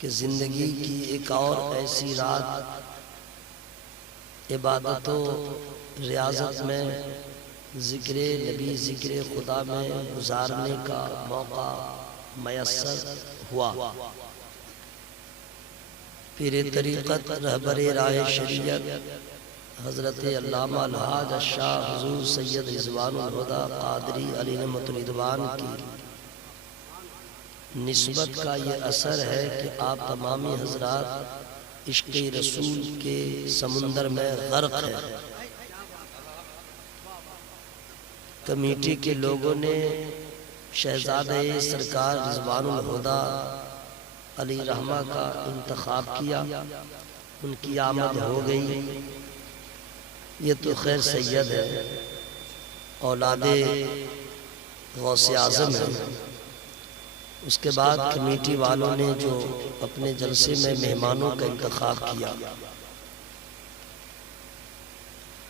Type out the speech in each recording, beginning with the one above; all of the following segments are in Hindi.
कि ज़िंदगी की एक और ऐसी रात इबादतों रियाज़त में ज़िक्र नबी ज़िक्र खुदा में गुजारने का मौका मयस्सर हुआ। पीर तरीक़त रहबर राह शरीयत हज़रत अल्लामा अलहाज शाह हुज़ूर सैयद रिज़वानुल हुदा क़ादरी अलैहिर्रहमतुल रिज़वान की निस्बत का ये असर है कि आप तमामी हज़रात इश्क़ रसूल के समुंदर में गर्क हैं। कमेटी के लोगों ने शहज़ादे सरकार रिज़वानुल हुदा अली रहमा का इंतखाब किया, उनकी आमद हो गई। ये तो खैर सैयद है, औलादे गौसे आज़म है। उसके बाद कमेटी वालों ने जो अपने जलसे में मेहमानों का इंतखाब किया,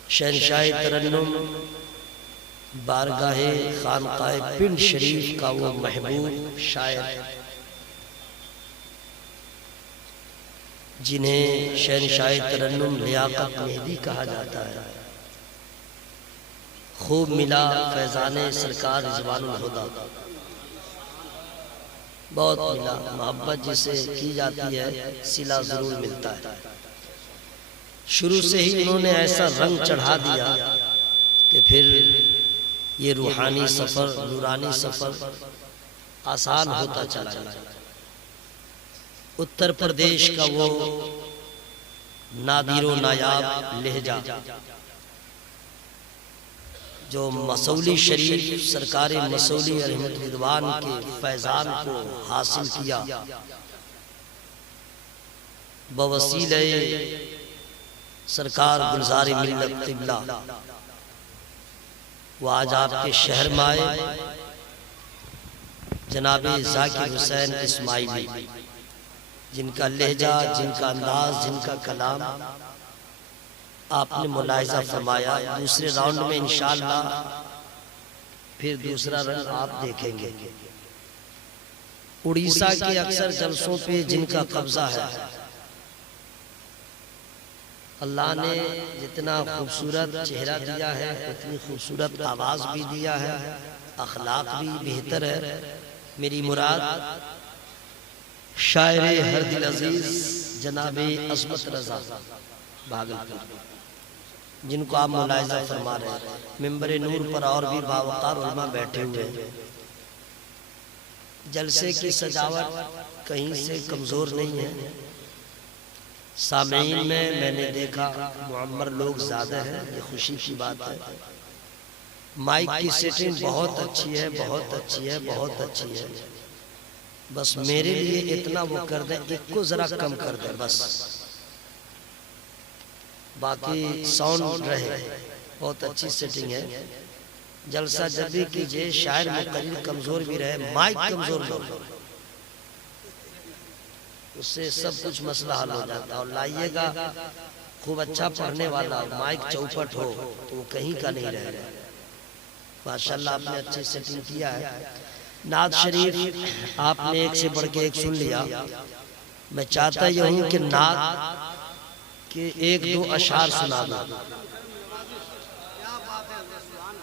शहनशाह तरन्नुम बारगाहे खानकाए पिंड शरीफ का वो महबूब शायर जिन्हें शहनशाह तरन्नुम लियाकत मेहदी कहा जाता है, खूब मिला फैज़ाने सरकार रिज़वानुल हुदा, बहुत मिला। मोहब्बत जिसे की जाती है सिला ज़रूर मिलता है। शुरू से ही उन्होंने ऐसा रंग चढ़ा दिया कि फिर ये रूहानी सफ़र, नूरानी सफ़र आसान होता चला गया। उत्तर प्रदेश का वो नादिरो नायाब लहजा जो मसौली शरीफ सरकार मसौली रहमतुल रिज़वान के फैज़ान को हासिल किया, बवसीले सरकार गुलज़ार मिल्लत क़िबला, वो आज आपके शहर में आए। जनाबे ज़ाकिर हुसैन इस्माइली, जिनका लहजा, जिनका अंदाज, जिनका कलाम आपने मुलाहिज़ा फरमाया। दूसरे राउंड में इंशाअल्लाह फिर दूसरा रंग आप देखेंगे। उड़ीसा के अक्सर जलसों पे जिनका कब्जा है, अल्लाह ने जितना खूबसूरत चेहरा दिया है उतनी खूबसूरत आवाज़ भी दिया है, अखलाक भी बेहतर है। मेरी मुराद शायर हर दिल अजीज़ जनाबे अज़मत रज़ा भागलपुर, जिनको आप मुलाहिज़ा फरमा रहे हैं। मिंबर नूर पर और भी बावकार उलमा बैठे हुए हैं। जलसे की सजावट कहीं से कमज़ोर नहीं है। सामीन में मैंने देखा मुअम्मर लोग ज़्यादा हैं, ये खुशी की बात है। माइक की सेटिंग बहुत अच्छी है, बहुत अच्छी है, बहुत अच्छी है। बस मेरे लिए इतना वो कर दें, इसको ज़रा कम कर दें बस, बाकी साउंड रहे। बहुत अच्छी सेटिंग है। जलसा जब भी कीजिए शायर मुकर्रिर कमज़ोर भी रहे, माइक कमज़ोर ना हो, उससे सब कुछ मसला हल हो जाता है। और लाइएगा खूब अच्छा पढ़ने वाला, माइक चौपट हो तो वो कहीं का नहीं रहेगा। माशाल्लाह आपने अच्छी सेटिंग किया है। नात शरीफ आपने एक से बढ़ के एक सुन लिया। मैं चाहता यह हूँ कि नात के एक दो अशार सुना दूं,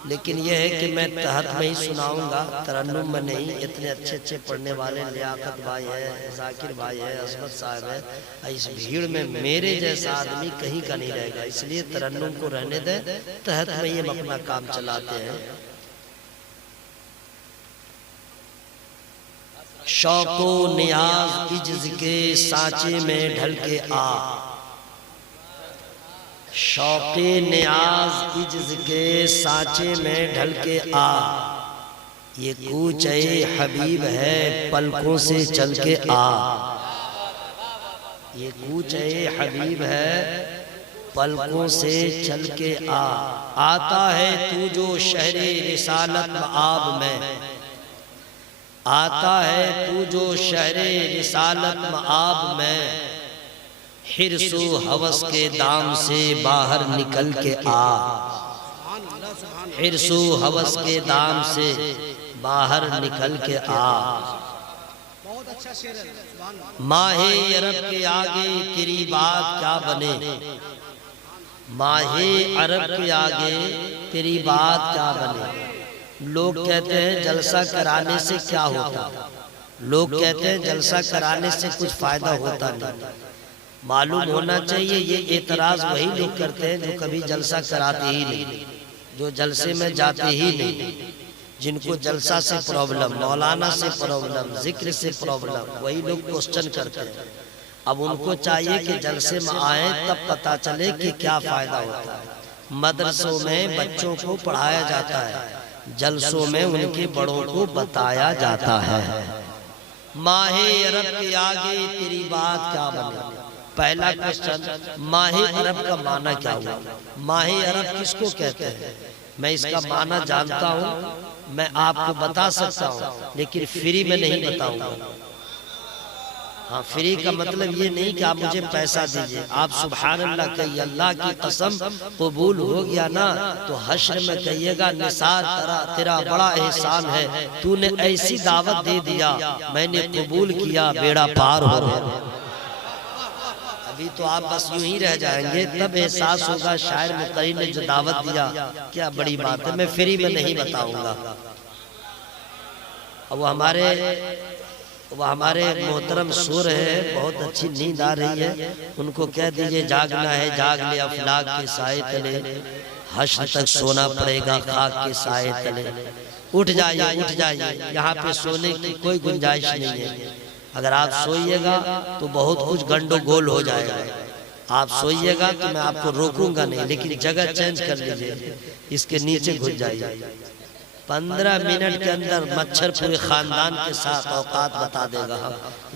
लेकिन यह है कि मैं तहत में ही सुनाऊंगा, तरन्नुम में नहीं। इतने अच्छे अच्छे पढ़ने वाले लियाकत भाई है, जाकिर भाई है, अज़मत साहब है। इस भीड़ में मेरे जैसा आदमी कहीं का नहीं रहेगा, इसलिए तरन्नुम को रहने दें, तहत में ये अपना काम चलाते हैं। शौको नियाज इज्ज़ के सांचे में ढल के आ, शौक़े नियाज इज्ज़ के सांचे में ढल के आ, ये कूचे हबीब है पलकों से चल के आ, ये कूचे हबीब है पलकों से चल के आ। आता है तू जो शहरे रिसालत आब में, आता है तू जो शहरे रिसालत आब में, हिर्सो हवस के दाम से बाहर निकल के आ, हिर्सो हवस के दाम से बाहर निकल के आ। माहे अरब के आगे तेरी बात क्या बने, माहे अरब के आगे तेरी बात क्या बने। लोग कहते हैं जलसा कराने से क्या होता, लोग कहते हैं जलसा कराने से कुछ फायदा होता नहीं। मालूम होना चाहिए ये एतराज वही लोग करते हैं जो कभी जलसा कराते ही नहीं, जो जलसे में जाते ही नहीं, जिनको जलसा से प्रॉब्लम, मौलाना से प्रॉब्लम, जिक्र से प्रॉब्लम, वही लोग क्वेश्चन करते हैं। अब उनको चाहिए कि जलसे में आए तब पता चले कि क्या फायदा होता है। मदरसों में बच्चों को पढ़ाया जाता है, जलसों में उनके बड़ों को बताया जाता है। माहे अरब के आगे तेरी बात क्या बने। पहला क्वेश्चन, माहे अरब का माना क्या हुआ। माहे अरब किसको कहते हैं, मैं इसका माना जानता हूँ, मैं आपको बता सकता हूँ, लेकिन फ्री में नहीं बताऊंगा। हाँ, फ्री का मतलब ये नहीं कि आप मुझे पैसा दीजिए। आप सुभान अल्लाह कहिए, अल्लाह की कसम कबूल हो गया ना तो हश्र में कहिएगा निसार तेरा बड़ा एहसान है, तूने ऐसी दावत दे दिया, मैंने कबूल किया, बेड़ा पार हो गया। अभी तो आप बस यूं ही रह जाएंगे, तब एहसास होगा शायर मुकरी ने जो दावत दिया क्या बड़ी बात है। मैं फ्री में नहीं बताऊंगा। वो हमारे मोहतरम सो रहे हैं, बहुत अच्छी नींद आ रही है, उनको कह दीजिए जागना है जाग ले, अफलाक के साए तले, हश्र तक सोना पड़ेगा खाक के साए तले। उठ जाइए उठ जाइए, यहाँ पे सोने की कोई गुंजाइश नहीं है। अगर आप सोइएगा तो बहुत कुछ गंडोगोल हो जाएगा। आप सोइएगा तो मैं आपको रोकूंगा नहीं, लेकिन जगह चेंज कर लीजिए, इसके नीचे घुस जाइए। 15 मिनट के अंदर मच्छर पूरे खानदान के साथ औकात बता देगा।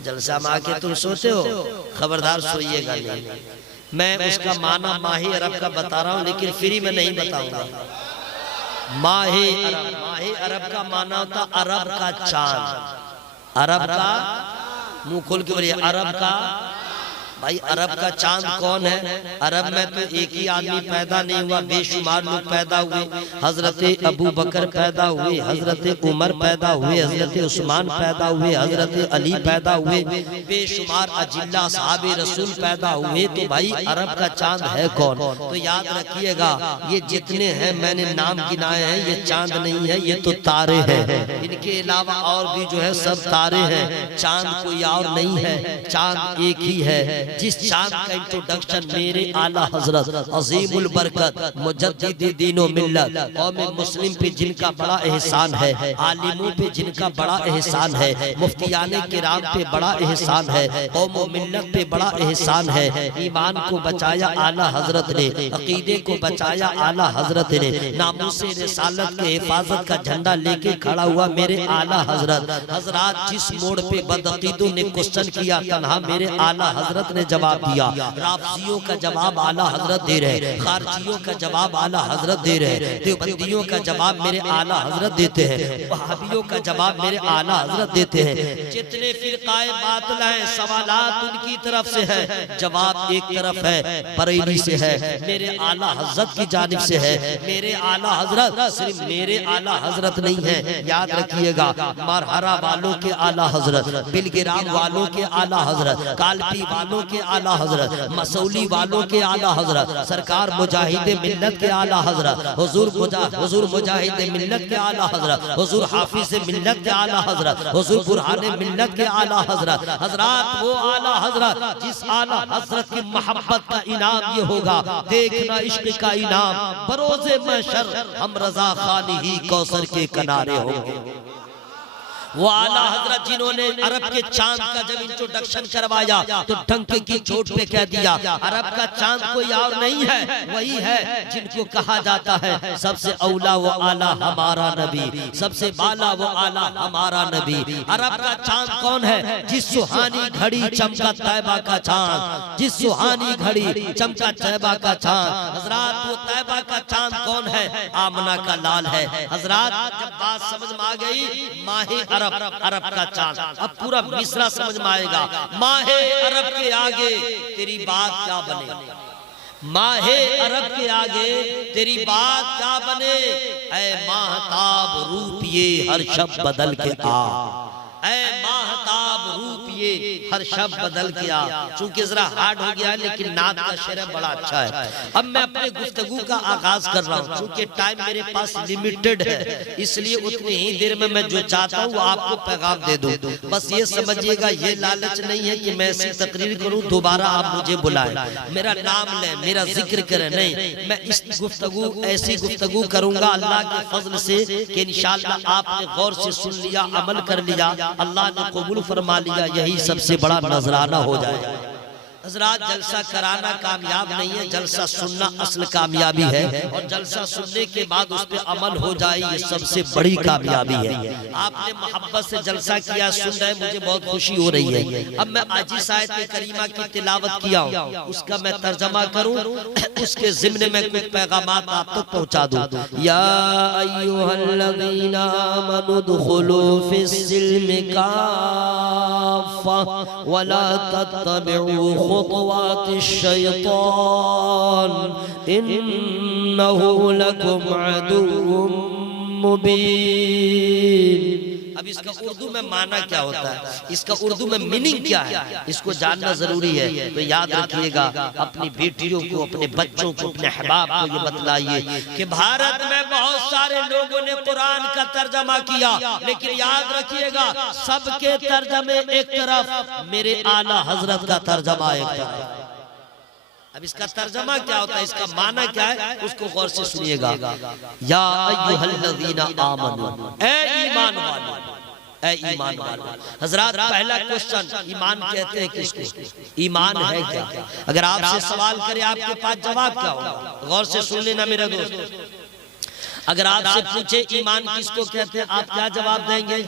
जलसा में आके तुम सोते हो, खबरदार सोइएगा नहीं। मैं उसका माना माही अरब का बता रहा हूँ, लेकिन फ्री में नहीं बताऊंगा। माही अरब का माना होता अरब का चांद। अरब का, मुंह खोल के बोलिए, अरब का। भाई अरब का चांद कौन है। अरब में तो एक ही आदमी पैदा नहीं हुआ, बेशुमार लोग पैदा हुए। हजरत अबू बकर पैदा हुए, हजरत उमर पैदा हुए, हजरत उस्मान पैदा हुए, हजरत अली पैदा हुए, बेशुमार अजिल्ला साहबे रसूल पैदा हुए। तो भाई अरब का चांद है कौन। तो याद रखिएगा, ये जितने हैं मैंने नाम गिनाए हैं, ये चांद नहीं है, ये तो तारे हैं। इनके अलावा और भी जो है सब तारे हैं, चांद कोई और नहीं है, चांद एक ही है। जिस चांद का इंट्रोडक्शन मेरे आला हजरत अजीमुल बरकत मुजद्दिद दीन व मिल्लत कौम मुस्लिम पे जिनका बड़ा एहसान है, आलिमों पे जिनका बड़ा एहसान है, मुफ्तियाने किराम पे बड़ा एहसान है, कौम व मिल्लत पे बड़ा एहसान है। ईमान को बचाया आला हजरत ने, अकीदे को बचाया आला हजरत ने, नामूसे रिसालत के हिफाजत का झंडा लेके खड़ा हुआ मेरे आला हजरत। हजरात जिस मोड़ पे बदअकीदों ने क्वेश्चन किया, तन्हा मेरे आला हजरत ने जवाब दिया। राफजियों का जवाब आला हजरत दे रहे, खारजियों का जवाब आला हजरत दे रहे, देवबंदियों का जवाब मेरे आला हजरत देते हैं, वहाबियों का जवाब मेरे आला हजरत देते हैं। जितने फिरकाए बातिल हैं सवालात उनकी तरफ से है, जवाब एक तरफ है, बरेली से है, मेरे आला हजरत की जानिब से है। मेरे आला हजरत सिर्फ मेरे आला हजरत नहीं है, याद रखिएगा, मरहरा वालों के आला हजरत, बिलगिराम वालों के आला हजरत, कालपी वालों के आला हजरत, मसौली वालों के आला हजरत, सरकार मुजाहिद मिल्लत के आला हजरत, हुजूर मुजाहिद मिल्लत के आला हजरत, हुजूर हाफिज मिल्लत के आला हजरत, हुजूर बुरहान मिल्लत के आला हजरत। हजरत वो आला हजरत जिस आला हजरत की मोहब्बत का इनाम ये होगा, देखना इश्क का इनाम बरोज़े महशर हम रजा खानी ही कौसर के किनारे होंगे। वो आला हजरत जिन्होंने अरब के चांद का जब इंट्रोडक्शन करवाया तो डंके की चोट पे कह दिया अरब का चांद कोई और नहीं है, वही है जिनको कहा जाता है सबसे औला वो आला हमारा नबी, सबसे बाला वो आला हमारा नबी। अरब का चांद कौन है, जिस सुहानी घड़ी चमका तैबा का चांद, जिस सुहानी घड़ी चमका तैबा का चांद। हजरात वो तैबा का चांद कौन है, आमना का लाल है। हजरात जब बात समझ में आ गई, माहे अरब का चांद, अब पूरा मिसरा समझ में आएगा। माहे अरब के आगे तेरी बात क्या बने, माहे अरब के आगे तेरी बात क्या बने। ऐ माहताब रूप ये हर शब बदल के आ, ऐ माहताब रूप हर शब्द बदल गया, चूंकि जरा हार्ड हो गया है, लेकिन नात का शेर बड़ा अच्छा है। अब मैं अपने गुफ्तगू का आगाज कर रहा हूँ, चूंकि टाइम मेरे पास लिमिटेड है, इसलिए उतनी ही देर में मैं जो चाहता हूँ आपको पैगाम दे दूं। बस ये समझिएगा, ये लालच नहीं है कि मैं ऐसी तकरीर करूँ दोबारा आप मुझे बुलाएं, मेरा नाम लें, मेरा जिक्र करें, नहीं। मैं इस गुफ्तगू ऐसी गुफ्तगू करूंगा अल्लाह के फजल से कि इंशाअल्लाह आपने गौर से सुन लिया, अमल कर लिया, अल्लाह ने कबूल फरमा लिया, यही सबसे बड़ा नजराना हो जाएगा। हज़रात, जलसा कराना कामयाब नहीं है, जलसा सुनना असल कामयाबी है, और जलसा सुनने के बाद उस पर अमल हो जाए ये सबसे बड़ी कामयाबी है। आपने मोहब्बत से जलसा किया, सुन रहे, मुझे बहुत खुशी हो रही है। अब मैं आजिज़ आयत करीमा की तिलावत किया हूँ, उसका मैं तर्जमा करूँ, उसके ज़िम्ने में कुछ पैगामात आप तक पहुँचा दूँ। या अय्युहल्लज़ीना आमनू दुखुलू फिस्सिल्मि काफ़्फ़ा वला तत्तबिऊ खुतवातिश्शैतान इन्नहु लकुम अदुव्वुम मुबीन। अब इसका उर्दू में माना क्या होता है, इसका उर्दू में मीनिंग क्या है, इसको जानना जरूरी है। तो याद रखिएगा, अपनी बेटियों को, अपने बच्चों को, अपने अहबाब को ये बतलाइए कि भारत में बहुत सारे लोगों ने कुरान का तर्जमा किया, लेकिन याद रखिएगा सबके तर्जमे एक तरफ, मेरे आला हजरत का तर्जमा एक तरफ। अब इसका तर्जमा क्या होता है, इसका माना क्या है, उसको गौर से सुनिएगा। या अय्युहल्लज़ीना आमनू, ए ईमान वालों, ए ईमान वालों। हजरात, पहला क्वेश्चन, ईमान कहते हैं किसको, ईमान है क्या? अगर आपसे सवाल करे आपके पास जवाब क्या होगा, गौर से सुन लेना मेरे दोस्त। अगर आपसे पूछे ईमान किसको कहते हैं, आप क्या जवाब देंगे?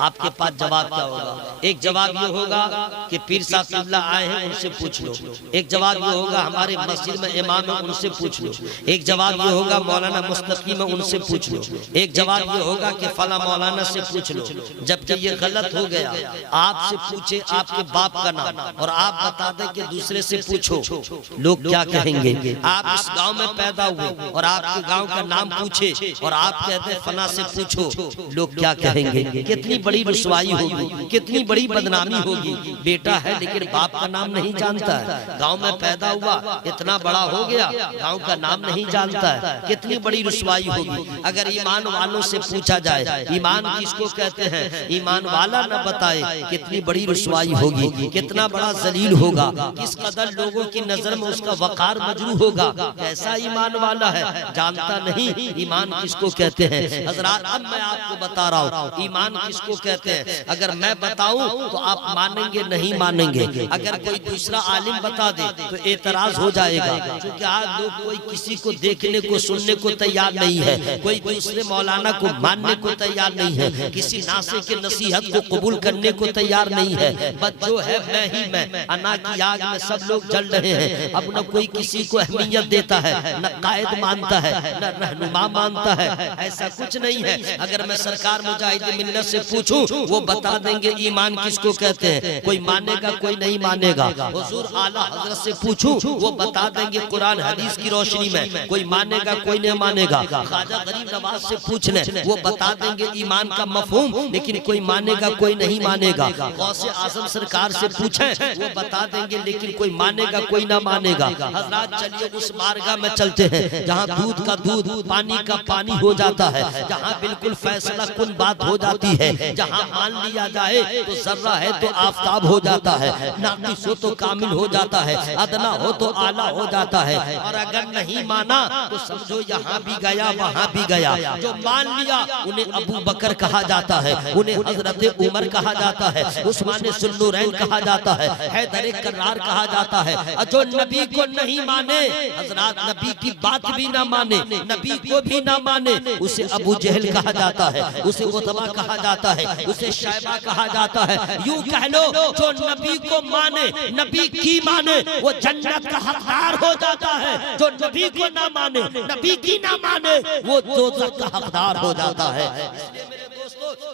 आपके पास जवाब क्या होगा? एक जवाब ये होगा कि पीर साहब किबला आए हैं, उनसे पूछ लो। एक जवाब ये होगा हमारे मस्जिद में इमाम है, उनसे पूछ लो। एक जवाब ये होगा मौलाना मुस्तकीम है, उनसे पूछ लो। एक जवाब ये होगा कि फला मौलाना से पूछ लो। जबकि ये गलत हो गया, आपसे पूछे आपके बाप का नाम और आप बता दें कि दूसरे से पूछो, लोग क्या कहेंगे? आप इस गाँव में पैदा हुए और आपके गाँव का नाम पूछे और आप कहते हैं फला से पूछो, लोग क्या कहेंगे? कितनी बड़ी रुसवाई होगी, कितनी बड़ी बदनामी होगी। बेटा है लेकिन बाप का नाम नहीं जानता है, गांव में पैदा हुआ, इतना बड़ा हो गया, गांव का नाम नहीं जानता है, कितनी बड़ी रुसवाई होगी। अगर ईमान वालों से पूछा जाए ईमान किसको कहते हैं, ईमान वाला न बताए, कितनी बड़ी रुसवाई होगी, कितना बड़ा जलील होगा, किस कदर लोगों की नजर में उसका वकार मजरू होगा। कैसा ईमान वाला है, जानता नहीं ईमान किसको कहते हैं। हजरात, अब मैं आपको बता रहा हूँ ईमान किसको कहते हैं। अगर मैं बताऊं तो आप मानेंगे नहीं मानेंगे, अगर कोई दूसरा आलिम बता दे तो एतराज हो जाएगा, क्योंकि आज लोग कोई किसी को देखने को सुनने को तैयार नहीं है, कोई दूसरे मौलाना को मानने को तैयार नहीं है, किसी नासे के नसीहत को कबूल करने को तैयार नहीं है। बस जो है मैं ही मैं, अना की आग में सब लोग जल रहे हैं। अब न कोई किसी को अहमियत देता है, न कायद मानता है, न रहनुमा मानता है, ऐसा कुछ नहीं है। अगर मैं सरकार मुजाहिद मिल्लत से पूछूं, वो बता देंगे ईमान किसको कहते हैं, कोई मानेगा कोई नहीं मानेगा। हुजूर आला हजरत से पूछूं, वो बता देंगे कुरान हदीस की रोशनी में, कोई मानेगा कोई नहीं मानेगा। ख्वाजा गरीब नवाज से पूछ ले, वो बता देंगे ईमान का मफहूम, लेकिन कोई मानेगा कोई नहीं मानेगा। गौसे आजम सरकार से पूछें, वो बता देंगे, लेकिन कोई मानेगा कोई ना मानेगा। हजरात, चलिए उस मार्गा में चलते हैं जहाँ दूध का दूध, पानी का पानी हो जाता है, जहाँ बिल्कुल फैसला कुन बात हो जाती है, जहाँ मान लिया जाए तो जर्रा है तो आफताब हो जाता है, नाकिस हो तो कामिल हो जाता है, अदना हो तो आला हो जाता है। और अगर नहीं माना तो समझो यहाँ भी गया वहाँ भी गया। जो मान लिया उन्हें अबू बकर कहा जाता है, उन्हें हजरत उमर कहा जाता है, उस्मान सुन्नुरैन कहा जाता है, हैदर कर्रार कहा जाता है। और जो नबी को नहीं माने, हजरात नबी की बात भी ना माने, नबी को भी ना माने, उसे अबू जहल कहा जाता है, उसे उतबा कहा जाता है, उसे शैबा कहा जाता है। यूं कह लो, जो नबी को माने, नबी की माने, वो जन्नत का हकदार हो जाता है। जो नबी को ना माने, नबी की ना माने, वो दोज़ख का हकदार हो जाता है।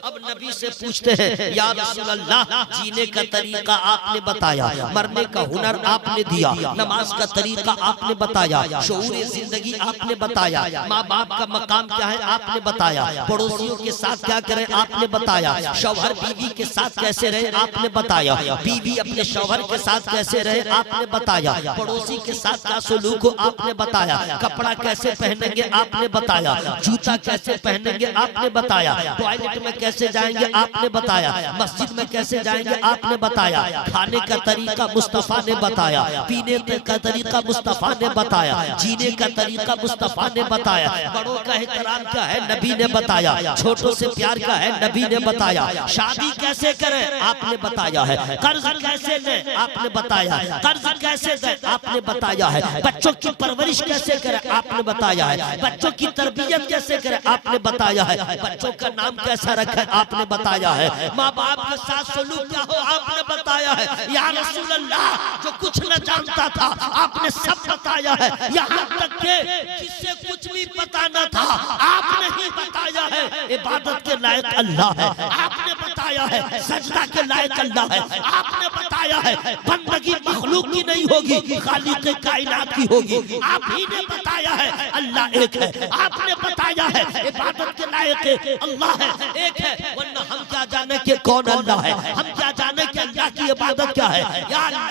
अब नबी से पूछते हैं या रसूल अल्लाह, जीने का तरीका आपने बताया, मरने का हुनर आपने दिया, नमाज का तरीका आपने बताया, शऊर जिंदगी आपने बताया, माँ बाप का मकाम क्या है आपने बताया, पड़ोसियों के साथ क्या करें आपने बताया, शौहर बीवी के साथ कैसे रहे आपने बताया, बीवी अपने शौहर के साथ कैसे रहे आपने बताया, पड़ोसी के साथ क्या सलूक हो आपने बताया, कपड़ा कैसे पहनेंगे आपने बताया, जूता कैसे पहनेंगे आपने बताया, टॉयलेट में कैसे जाएंगे आपने बताया, मस्जिद में कैसे जाएंगे आपने बताया, खाने का तरीका मुस्तफा ने बताया, पीने का तरीका मुस्तफा ने बताया, जीने का तरीका मुस्तफा ने बताया, बड़ों का एहतराम क्या है नबी ने बताया, छोटों से प्यार क्या है नबी ने बताया, शादी कैसे करें आपने बताया है, कर्ज कैसे लें आपने बताया, कर्ज कैसे दें आपने बताया है, बच्चों की परवरिश कैसे करें आपने बताया है, बच्चों की तरबियत कैसे करें आपने बताया है, बच्चों का नाम कैसा रखें आपने बताया है, माँ बाप के साथ सलूक क्या हो आपने बताया है। या रसूल अल्लाह, जो कुछ न जानता था आपने सब बताया है, यहाँ तक के जिससे कुछ भी पता न था आपने ही बताया है। इबादत के लायक अल्लाह है आपने बताया है, सजदा के लायक अल्लाह है आपने बताया है, बंदगी मखलूक की नहीं होगी खालिक कायनात की होगी आप ही ने बताया है, अल्लाह एक है आपने बताया है, इबादत के लायक अल्लाह है एक है, वरना हम क्या जाने कि कौन अल्लाह है, हम क्या जाने कि अल्लाह की इबादत क्या है। या अल्लाह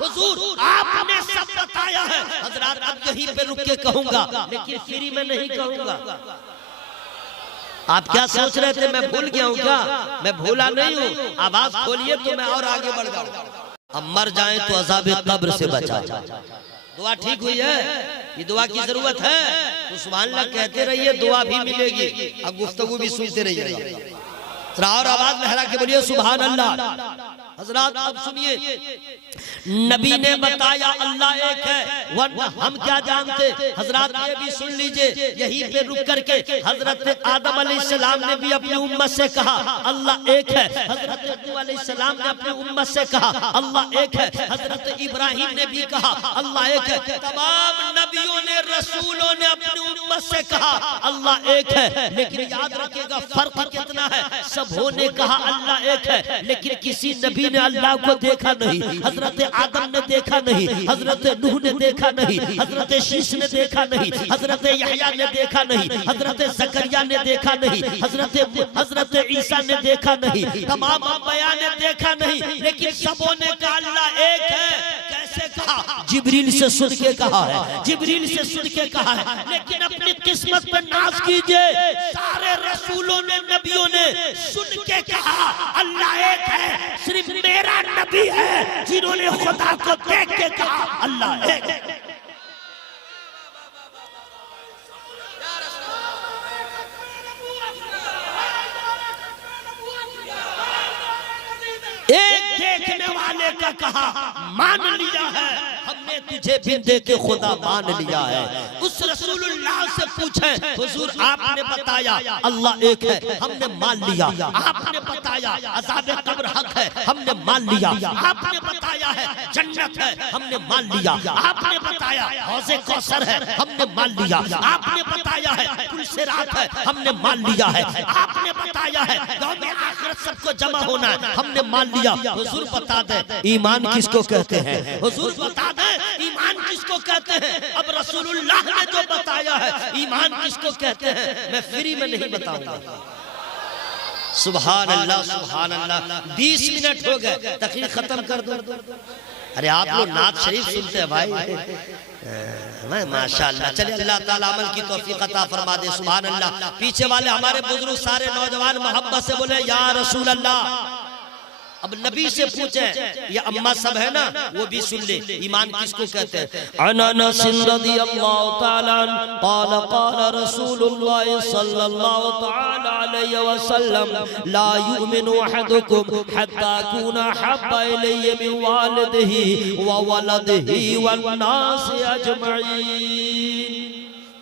हुजूर आपने सब बताया है। हजरात अब यहीं पे रुक के कहूंगा, लेकिन फ्री में नहीं कहूंगा। आप क्या सोच रहे थे मैं भूल गया हूँ क्या? मैं भूला नहीं हूँ, आवाज खोलिए तो मैं और आगे बढ़ जाऊँ। अब मर जाए तो अज़ाब कब्र से बचा जाए। दुआ ठीक हुई है, ये दुआ की जरूरत है तो सुभान अल्लाह कहते रहिए, दुआ भी मिलेगी, अब गुफ्तगू भी सुनते रहिए। और आवाज लहरा के बोलिए सुभान अल्लाह। हजरात अब सुनिए, नबी ने बताया अल्लाह एक है, वरना हम क्या जानते। हजरात ये भी सुन लीजिए, यहीं पे रुक करके हजरत आदम अलैहिस्सलाम ने भी अपनी उम्मत से कहा अल्लाह एक है, हजरत नूह अलैहिस्सलाम ने अपनी उम्मत से कहा अल्लाह एक है, हजरत इब्राहिम ने भी कहा अल्लाह एक है, तमाम नबियों ने रसूलों ने अपनी उम्मत से कहा अल्लाह एक है। लेकिन याद रखिएगा फर्क कितना है, सब ने कहा अल्लाह एक है, लेकिन किसी नबी ने अल्लाह को देखा नहीं। हजरत आदम ने देखा नहीं, हजरत नूह ने देखा नहीं, हजरत शीश ने देखा नहीं, हजरत यहया ने देखा नहीं, हजरत जकरिया ने देखा नहीं, हजरत ईसा ने देखा नहीं, तमाम अंबिया ने देखा नहीं, लेकिन सबों ने कहा अल्लाह एक है। कैसे कहा? जिब्रील से सुन के कहा है, जिब्रील से सुन के कहा है। लेकिन अपनी किस्मत पर नाज कीजिए, सारे रसूलों ने नबियों ने सुन के कहा अल्लाह एक है, सिर्फ मेरा नबी है जिन्होंने खुदा को देख के कहा अल्लाह एक है। एक देखने वाले का कहा मान लिया है, हमने तुझे बिन देखे खुदा मान लिया है। उस रसूलुल्लाह से पूछे हुजूर आपने बताया अल्लाह एक है, हमने मान लिया। आपने बताया अज़ाब कब्र हक है, हमने मान लिया। आपने बताया है जन्नत है, हमने मान लिया। आपने बताया हौज़े कौसर है, हमने मान लिया। आपने बताया है पुल सिरात है, हमने मान लिया है। आपने बताया है यौम आखिरत सबको जमा होना है, हमने मान लिया। हुजूर बता दे ईमान किसको कहते हैं? हुजूर बता दे ईमान किसको कहते हैं? अब रसूलुल्लाह ने जो बताया है ईमान किसको कहते हैं, मैं फ्री में नहीं बताऊंगा। सुभान अल्लाह सुभान अल्लाह। 20 मिनट हो गए, तकरीर खत्म कर दो। अरे आप लोग नात शरीफ सुनते हैं भाई, माशाअल्लाह। चलिए अल्लाह ताला अमल की तौफीक अता फरमा दे। सुभान अल्लाह। पीछे वाले हमारे बुजुर्ग सारे नौजवान मोहब्बत से बोले या रसूल अल्लाह। अब नबी से पूछे, ये अम्मा सब है ना, वो भी सुन ले ईमान किसको कहते हैं। अनस रज़ियल्लाहु तआला क़ाल क़ाल रसूलुल्लाह सल्लल्लाहु तआला अलैहि वसल्लम ला युमिनु अहदुकुम हत्ता कुना हब्बा इलैहि मिन वालिदिही व वलदिही वन नास अजमईन।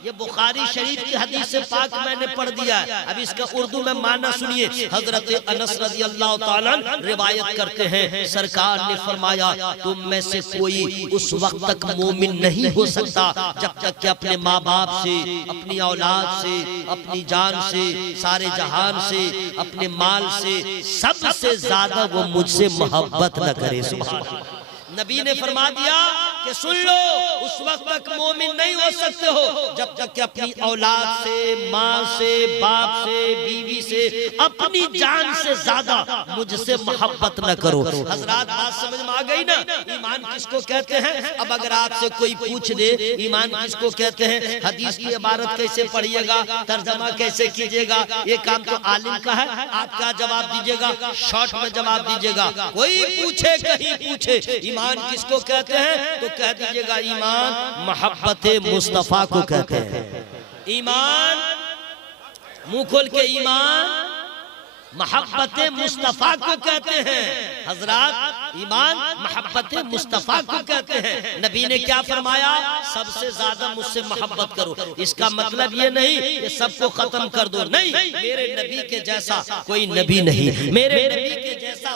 ये बुखारी शरीफ की हदीस पाक मैंने पढ़ दिया है। अब इसका उर्दू में माना सुनिए। हजरत अनस रज़ी अल्लाह ताला रिवायत करते हैं, सरकार ने फरमाया तुम में से कोई उस वक्त तक मोमिन नहीं हो सकता जब तक कि अपने माँ बाप से, अपनी औलाद से, अपनी जान से, सारे जहान से, अपने माल से, सबसे ज्यादा वो मुझसे मोहब्बत न करे। सुभान अल्लाह। नबी ने फरमा दिया कि सुन लो, उस वक्त तक मोमिन नहीं हो सकते हो जब तक कि अपनी औलाद से, माँ से, बाप से, बीवी से, अपनी जान से ज्यादा मुझसे मोहब्बत न करो। हजरात बात समझ में आ गई ना? ईमान किसको कहते हैं? अब अगर आपसे कोई पूछ दे ईमान किसको कहते हैं, हदीस की इबारत कैसे पढ़िएगा, तर्जमा कैसे कीजिएगा, ये काम तो आलिम का है। आप क्या जवाब दीजिएगा? शॉर्ट में जवाब दीजिएगा। कोई पूछे, कहीं पूछे ईमान किसको कहते हैं तो कह दीजिएगा ईमान मोहब्बत मुस्तफा को कहते हैं। ईमान, मुंह खोल के, ईमान मोहब्बत मुस्तफा को कहते हैं। हजरात ईमान मोहब्बत मुस्तफा को कहते हैं। नबी ने क्या फरमाया? सबसे ज्यादा मुझसे मोहब्बत करो। इसका मतलब ये नहीं कि सबको खत्म कर दो, नहीं। मेरे नबी के जैसा कोई नबी नहीं, मेरे नबी के जैसा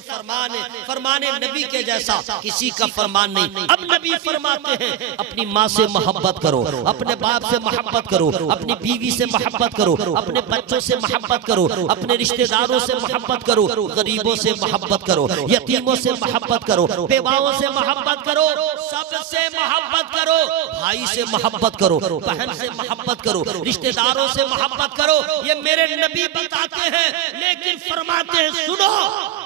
फरमाने नबी के जैसा किसी का फरमान नहीं। अब नबी फरमाते हैं अपनी माँ से मोहब्बत करो, अपने बाप से मोहब्बत करो, अपनी बीवी से मोहब्बत करो, अपने बच्चों से मोहब्बत करो, अपने रिश्तेदारों से मोहब्बत करो, गरीबों से मोहब्बत करो, यतीमों से मोहब्बत करो, बेवाओं से मोहब्बत करो, सबसे मोहब्बत करो, भाई से मोहब्बत करो, बहन से मोहब्बत करो, रिश्तेदारों से मोहब्बत करो। ये मेरे नबी बताते हैं। लेकिन फरमाते हैं सुनो,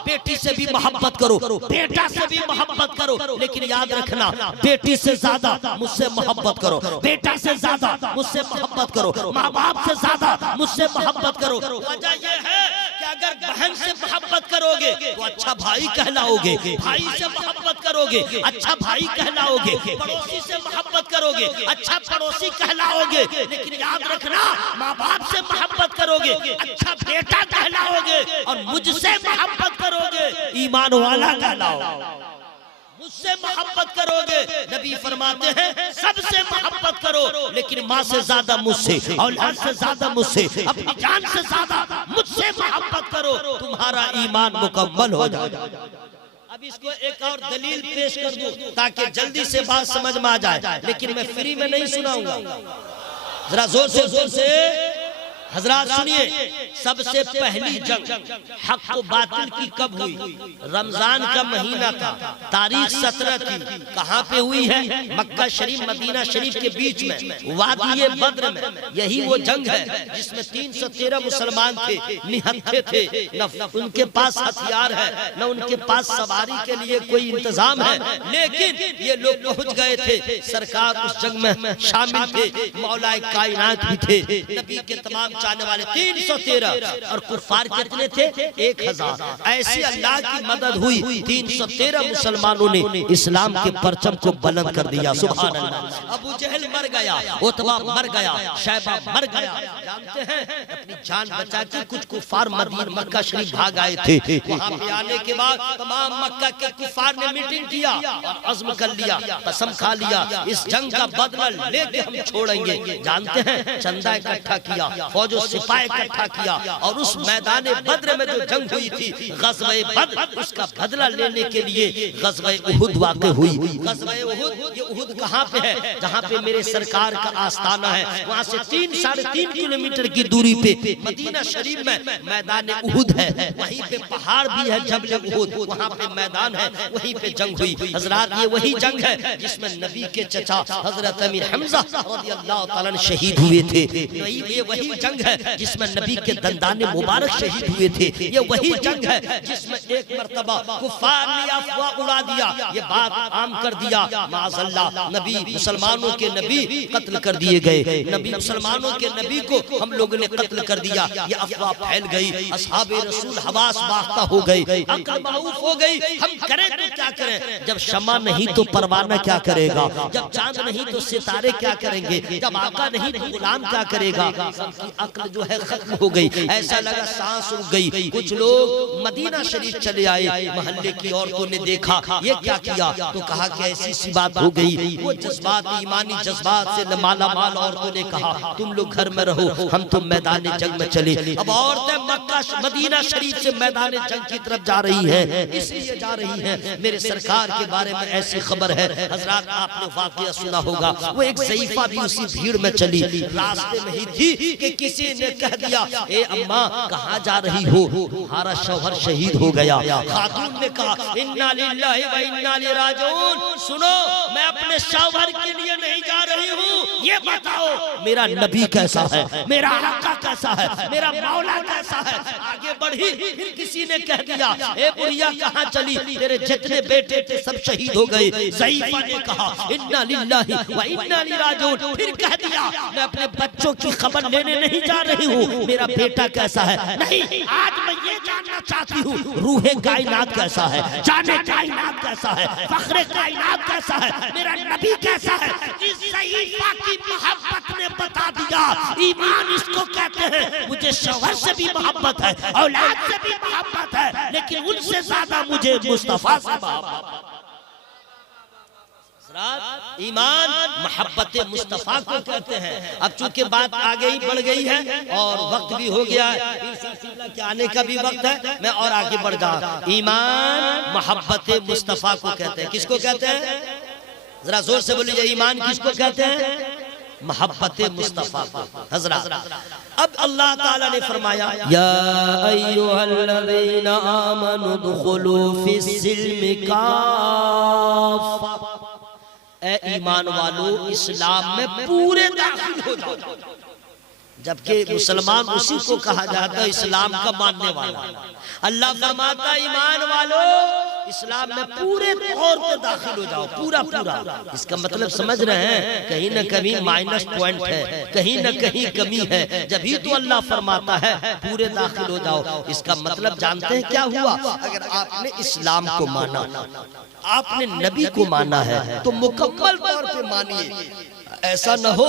बेटी से भी मोहब्बत करो, बेटा से भी मोहब्बत करो, लेकिन याद रखना बेटी से ज्यादा मुझसे मोहब्बत करो, बेटा से ज्यादा मुझसे मोहब्बत करो, माँ बाप से ज्यादा मुझसे मोहब्बत करो। वजह यह है कि अगर बहन से मोहब्बत करोगे तो अच्छा भाई कहलाओगे, भाई से मोहब्बत करोगे अच्छा भाई कहलाओगे, पड़ोसी से मोहब्बत करोगे अच्छा पड़ोसी कहलाओगे। लेकिन याद रखना माँ बाप से मोहब्बत करोगे अच्छा बेटा कहलाओगे, और मुझसे मोहब्बत करोगे ईमान वाला कहलाओगे। मुझसे मोहब्बत करोगे, नबी फरमाते हैं सबसे मोहब्बत करो, लेकिन माँ से ज्यादा मुझसे, औलाद से ज्यादा मुझसे, अपनी जान से ज्यादा मुझसे मोहब्बत करो, तुम्हारा ईमान मुकम्मल हो जाए। अब इसको एक और दलील पेश कर दूं ताकि जल्दी से बात समझ में आ जाए, लेकिन मैं फ्री में नहीं सुनाऊंगा, जरा जोर से हजरात सुनिए। सबसे पहली जंग हक को बातिल की कब हुई? रमजान का महीना था, तारीख 17 थी। कहाँ पे हुई है? मक्का शरीफ मदीना शरीफ के बीच में, वादी बद्र में। यही वो जंग है जिसमें 313 मुसलमान थे, निहत्थे थे, न उनके पास हथियार है, न उनके पास सवारी के लिए कोई इंतजाम है, लेकिन ये लोग पहुंच गए थे। सरकार उस जंग में शामिल थे, मौलाए कायनात भी थे, नबी के तमाम चाहने वाले 313, और कुफार कितने थे? 1000। ऐसी अल्लाह की मदद हुई, 313 मुसलमानों ने इस्लाम के परचम को बुलंद कर दिया। सुभान अल्लाह। अबू जहल मर गया, उतबा मर गया, शैबा मर गया। जानते हैं अपनी जान बचा के कुछ कुफार मदीना मक्का शरीफ भाग आए थे। वहां पे आने के बाद तमाम मक्का के कुफार ने मीटिंग किया और अज़्म कर लिया, कसम खा लिया इस जंग का बदला लेके हम छोड़ेंगे। जानते हैं चंदा इकट्ठा किया, फौजों सिपाही इकट्ठा किया, और उस मैदान बद्र में जो जंग हुई थी ग़ज़वे बद्र, उसका बदला लेने के लिए ग़ज़वे उहुद वाक़ई हुई। ग़ज़वे उहुद, ये उहुद कहाँ पे है? जहाँ पे मेरे सरकार का आस्थाना है, वहाँ से 3-3.5 किलोमीटर की दूरी पे मदीना शरीफ में मैदान उहुद है। वहीं पे पहाड़ भी है जबल उहुद, वहाँ पे मैदान है, वहीं पे जंग हुई। हजरात ये वही जंग है जिसमें नबी के चचा हजरत अमीर हमजा रज़ियल्लाहु ताला अन्हु शहीद हुए थे। ये वही जंग है जिसमें नबी के दंदाने मुबारक शहीद हुए थे। ये वही जंग है जिसमें एक मर्तबा कुफार ने अफवाह उड़ा दिया, ये बात आम कर दिया, माज़अल्लाह नबी मुसलमानों के नबी कत्ल कर दिए गए, नबी मुसलमानों के नबी को हम लोगों ने कत्ल कर दिया। ये अफवाह फैल गई, असहाबे रसूल हवास बाख्ता हो गए, अक्ल माऊफ हो गई। हम करें तो क्या करें? जब शमा नहीं तो परवाना क्या करेगा, जब चांद नहीं तो सितारे क्या करेंगे, जब आका नहीं तो गुलाम क्या करेगा। सबकी अक्ल जो है खत्म हो गई, ऐसा लगा सांस रुक गई। कुछ लोग मदीना शरीफ चले आए, मोहल्ले की औरतों ने देखा ये क्या किया, तो कहा कि ऐसी सी बात हो गई। वो जज्बात, ईमानी जज्बात से माला माल औरतों ने कहा तुम लोग घर में रहो, हम तो मैदान जंग में चले। अब औरतें मक्का मदीना शरीफ से मैदान जंग की तरफ जा रही हैं, इसलिए जा रही हैं मेरे सरकार के बारे में ऐसी खबर है। हजरात आपने वाकया सुना होगा, वो एक ज़ईफा भी उसी भीड़ में चली, रास्ते में ही थी कि किसी ने कह दिया ए अम्मा कहाँ जा रही हो, तुम्हारा शौहर शहीद हो गया। खातून ने कहा इन्ना लिल्लाहि व इन्ना इलैहि राजिऊन, सुनो मैं अपने शौहर के लिए नहीं जा रही हूँ, ये बताओ मेरा नबी कैसा है, मेरा आका कैसा है, मेरा मौला कैसा है। आगे बढ़ी, फिर किसी ने कह दिया ए बुढ़िया कहाँ चली, तेरे जितने बेटे थे सब शहीद हो गए। ज़ईफा ने कहा इन्ना लिल्लाहि व इन्ना इलैहि राजिऊन, फिर कह दिया मैं अपने बच्चों की खबर लेने नहीं जा रही हूँ, मेरा बेटा कैसा है। नहीं, आज मैं ये जानना चाहती हूँ रूहे कायनात कैसा है, जाने कायनात कैसा है, फखरे कायनात कैसा है, मेरा नबी कैसा है। इस ज़ईफा की मोहब्बत ने बता दिया ईमान इसको कहते हैं। मुझे शौहर से भी मोहब्बत है, औलाद से भी मोहब्बत है, लेकिन उनसे ज्यादा मुझे मुस्तफा से मोहब्बत है। ईमान मोहब्बत मुस्तफा को कहते हैं। अब चूंकि बात आगे ही बढ़ गई है और वक्त भी हो गया है, सिलसिला के आने का भी वक्त है, मैं और आगे बढ़ जाऊं। ईमान मोहब्बत मुस्तफा को कहते हैं। किसको कहते हैं, जरा जोर से बोलिए, ईमान किसको कहते हैं, मोहब्बत मुस्तफा को। हजरत अब अल्लाह ताला ने फरमाया या अय्युहल्लज़ीना आमनु दुखुलू फिस्सिल्मि काफ़ा, ए ईमान वालों इस्लाम में पूरे दाखिल हो जाओ। जबकि मुसलमान उसी को कहा जाता है इस्लाम का मानने वाला। अल्लाह फरमाता ईमान वालों इस्लाम में पूरे तौर पे दाखिल हो जाओ, पूरा पूरा। इसका मतलब समझ रहे हैं, कहीं न कहीं माइनस पॉइंट है, कहीं न कहीं कमी है, जब ही तो अल्लाह फरमाता है पूरे दाखिल हो जाओ। इसका मतलब जानते हैं क्या हुआ, अगर आपने इस्लाम को माना, आपने नबी को माना है, तो मुकम्मल तौर पे मानिए। ऐसा न हो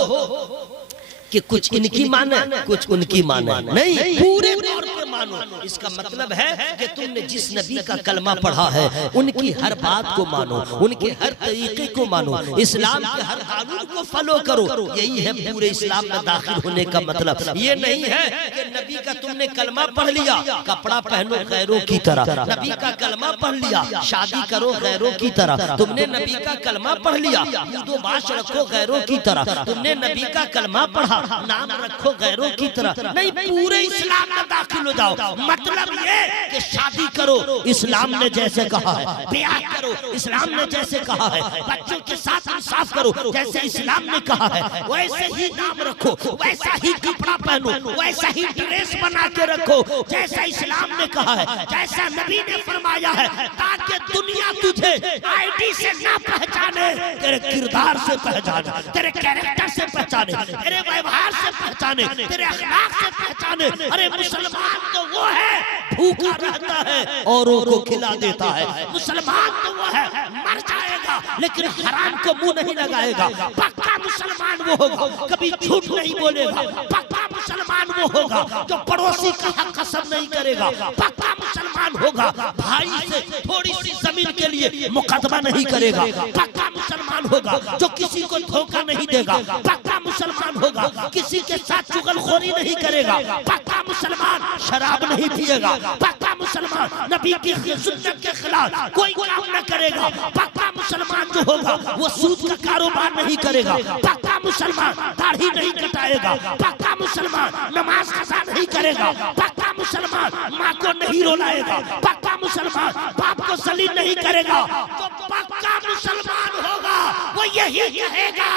कि कुछ इनकी माने कुछ उनकी माने, नहीं, पूरे तौर पे मानो। इसका मतलब है कि तुमने जिस नबी का कलमा पढ़ा है उनकी हर बात को मानो, उनके हर तरीके को मानो, इस्लाम के हर कानून को फॉलो करो। यही है पूरे इस्लाम में दाखिल होने का मतलब। ये नहीं है कि नबी का तुमने कलमा पढ़ लिया, कपड़ा पहनो गैरों की तरह, नबी का कलमा पढ़ लिया, शादी करो गैरों की तरह। तुमने नबी का कलमा पढ़ लिया, दूधो बाश रखो गैरों की तरह। तुमने नबी का कलमा पढ़ा, नाम रखो गैरों की तरह। नहीं, पूरे इस्लाम में दाखिल हो जाओ। मतलब ये कि शादी करो इस्लाम ने जैसे कहा है, ब्याह करो इस्लाम ने जैसे कहा है, बच्चों के साथ इंसाफ करो जैसे इस्लाम ने कहा है, वैसे ही नाम रखो, वैसा ही कपड़ा पहनो, वैसा ही ड्रेस बना के रखो जैसा इस्लाम ने कहा है, जैसा नबी ने फरमाया है, ताकि दुनिया तुझे आईडी से ना पहचाने, तेरे किरदार से पहचाने, तेरे कैरेक्टर से पहचाने, तेरे व्यवहार से पहचाने, तेरे अखलाक से पहचाने। अरे मुसलमान तो वो है भूखा रहता है औरों को खिला देता है, मुसलमान तो वो है मर जाएगा लेकिन हराम को मुंह नहीं लगाएगा। पक्का मुसलमान वो होगा, कभी झूठ नहीं बोलेगा। पक्का मुसलमान वो होगा जो पड़ोसी का हक कसम नहीं करेगा। पक्का मुसलमान होगा भाई से थोड़ी सी जमीन के लिए मुकदमा नहीं करेगा। पक्का मुसलमान होगा जो किसी को धोखा नहीं देगा। पक्का मुसलमान होगा किसी के साथ चुगलखोरी नहीं करेगा। पक्का मुसलमान शराब नहीं पिएगा। पक्का मुसलमान नबी की सुन्नत के खिलाफ कोई काम न करेगा। पक्का मुसलमान जो होगा वो सूद का कारोबार नहीं करेगा। पक्का मुसलमान दाढ़ी नहीं कटाएगा। पक्का मुसलमान नमाज कज़ा नहीं करेगा। पक्का मुसलमान माँ को नहीं रुलाएगा। पक्का मुसलमान बाप को जलील नहीं करेगा। तो पक्का मुसलमान होगा वो यही कहेगा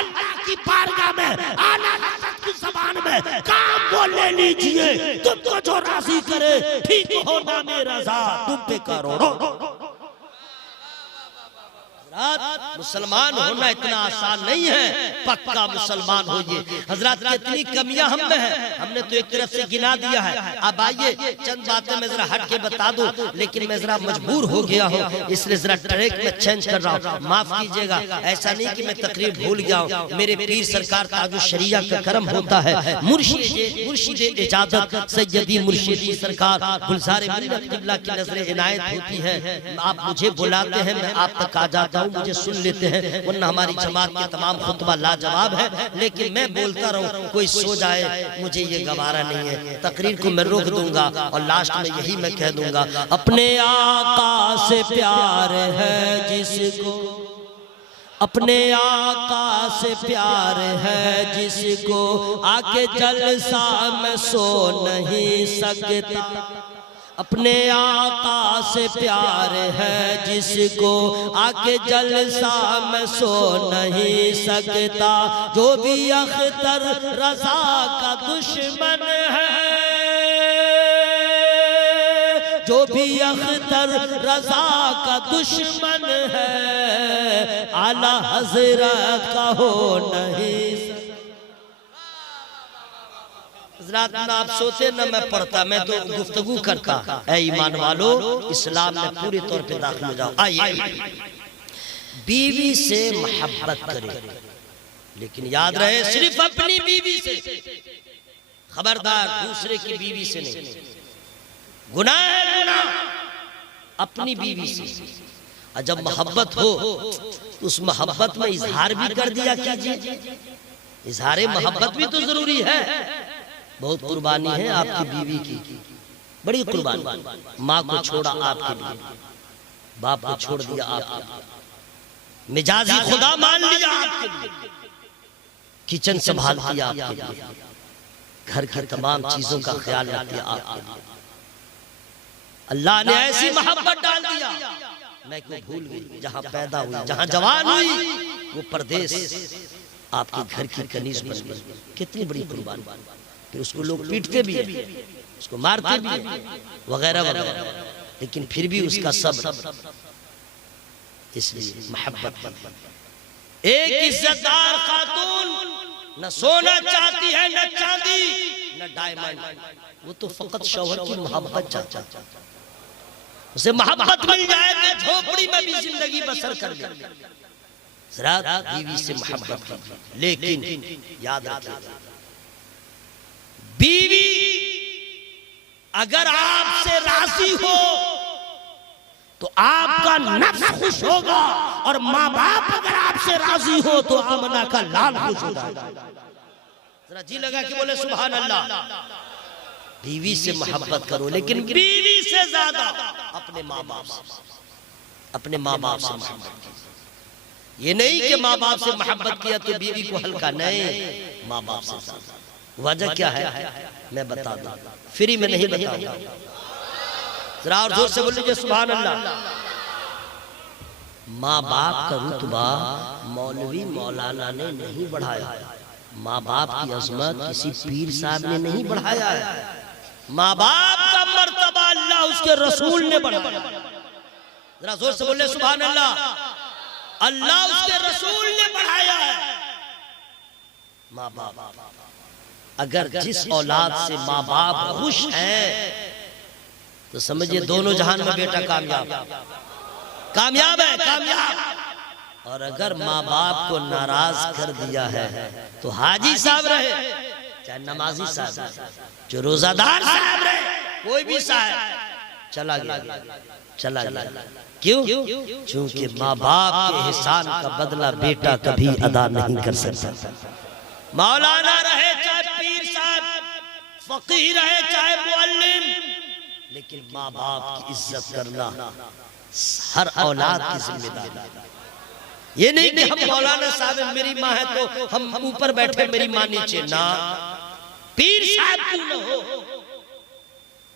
अल्लाह की बारगाह में आला हज़रत की ज़बान में काम वो ले लीजिए, तुमको जो राजी करे ठीक हो ना मेरा ज़ात तुम पे करोड़ों। मुसलमान होना इतना आसान नहीं है, पक्का मुसलमान होइए। हजरत कितनी कमियां हम में है, हमने तो एक तरफ से गिना दिया है। अब आइए चंद बातें मैं जरा हट के बता दूं, लेकिन मैं जरा मजबूर हो गया हूं, इसलिए जरा ट्रैक में चेंज कर रहा हूं, माफ कीजिएगा। ऐसा नहीं कि मैं तकरीर भूल गया हूं, मेरे पीर सरकार ताजुश शरिया का करम होता है। मुर्शिद इजाजत सैयदी मुर्शिदी सरकार गुलजार मिल्लत किबला की नजर इनायत होती है। आप मुझे बुलाते हैं, मैं आप तक आ जाता हूं, मुझे सुन लेते हैं, वरना हमारी जमात के तमाम खुतबा लाजवाब है। लेकिन मैं बोलता रहूं, कोई सो जाए, मुझे ये गवारा नहीं है। तकरीर को मैं रोक दूंगा और लास्ट में यही मैं कह दूंगा, अपने आका से प्यार है जिसको, अपने आका से प्यार है जिसको, आके जलसा में सो नहीं सकता। अपने आका से प्यार है जिसको, आके जलसा में सो नहीं सकता। जो भी अख्तर रजा का दुश्मन है, जो भी अख्तर रजा का दुश्मन है, आला हजरत का हो नहीं। ना आप सोते ना मैं पढ़ता, मैं तो गुफ्तगू करता। ऐ ईमान वालो, इस्लाम में पूरे तौर पे दाखिल हो जाओ। आइए, बीवी से मोहब्बत करें, लेकिन याद रहे सिर्फ अपनी बीवी से, खबरदार दूसरे की बीवी से नहीं। गुनाह है, गुनाह अपनी बीवी से। और जब मोहब्बत हो तो उस मोहब्बत में इजहार भी कर दिया कीजिए। इजहार मोहब्बत भी तो जरूरी है। बहुत कुर्बानी है आपकी बीवी की, बड़ी कुर्बानी। माँ को छोड़ा आपके लिए, बाप को छोड़ दिया आपके लिए, मिजाजी खुदा मान लिया आपके लिए, किचन संभाल दिया आपके लिए, घर की तमाम चीजों का ख्याल रख दिया आपके लिए। अल्लाह ने ऐसी मोहब्बत डाल दिया, मैं क्यों भूल गई, जहां पैदा हुई, जहां जवान हुई, वो परदेश आपके घर की कनीज बन गई। कितनी बड़ी कुर्बानी। फिर उसको लोग पीटते भी हैं, उसको मारते भी हैं, वगैरह वगैरह, लेकिन फिर भी उसका सब्र। इसलिए मोहब्बत। एक इज्जतदार खातून न सोना चाहती है, न चांदी, न डायमंड, वो तो फकत शौहर की मोहब्बत चाहता है। उसे मोहब्बत मिल जाए तो झोपड़ी में भी जिंदगी बसर कर ले। जरा बीवी से मोहब्बत कीजिए, लेकिन याद रखिए, बीवी अगर आपसे राजी हो तो आपका नफ्स खुश होगा, और माँ बाप अगर आपसे राजी हो तो आमना का लाल खुश हो जाएगा। जरा जी लगा कि बोले सुभान अल्लाह। बीवी से मोहब्बत करो, लेकिन बीवी से ज्यादा अपने माँ बाप से, अपने माँ बाप से मोहब्बत कीजिए। ये नहीं कि माँ बाप से मोहब्बत किया तो बीवी को हल्का, नहीं, माँ बाप से ज्यादा। वजह क्या है मैं बता दूं, फ्री में नहीं बताऊंगा। जरा और जोर से बोल लीजिए सुभान अल्लाह। माँ बाप का रुतबा मौलवी मौलाना ने नहीं बढ़ाया, माँ बाप की अजमत किसी पीर साहब ने नहीं बढ़ाया है। माँ बाप का मर्तबा अल्लाह उसके रसूल ने बढ़ाया। जरा जोर से बोले सुभान अल्लाह। अल्लाह उसके रसूल ने बढ़ाया है। माँ बाप, अगर जिस औलाद से माँ बाप खुश हैं तो समझिए दोनों जहान में बेटा कामयाब, कामयाब है, कामयाब। और अगर माँ बाप को नाराज कर दिया है तो हाजी साहब रहे, चाहे नमाजी साहब, जो रोजादार साहब रहे, कोई भी साहब, चला गया, चला गया। क्यों? क्योंकि माँ बाप के एहसान का बदला बेटा कभी अदा नहीं कर सकता। मौलाना रहे चाहे पीर साहब, फकीर रहे चाहे मुअल्लिम, लेकिन माँ बाप की इज्जत करना हर औलाद की जिम्मेदारी। ये नहीं कि हम मौलाना साहब मेरी माँ है तो हम ऊपर बैठे मेरी माँ नीचे, ना, पीर साहब क्यों न हो।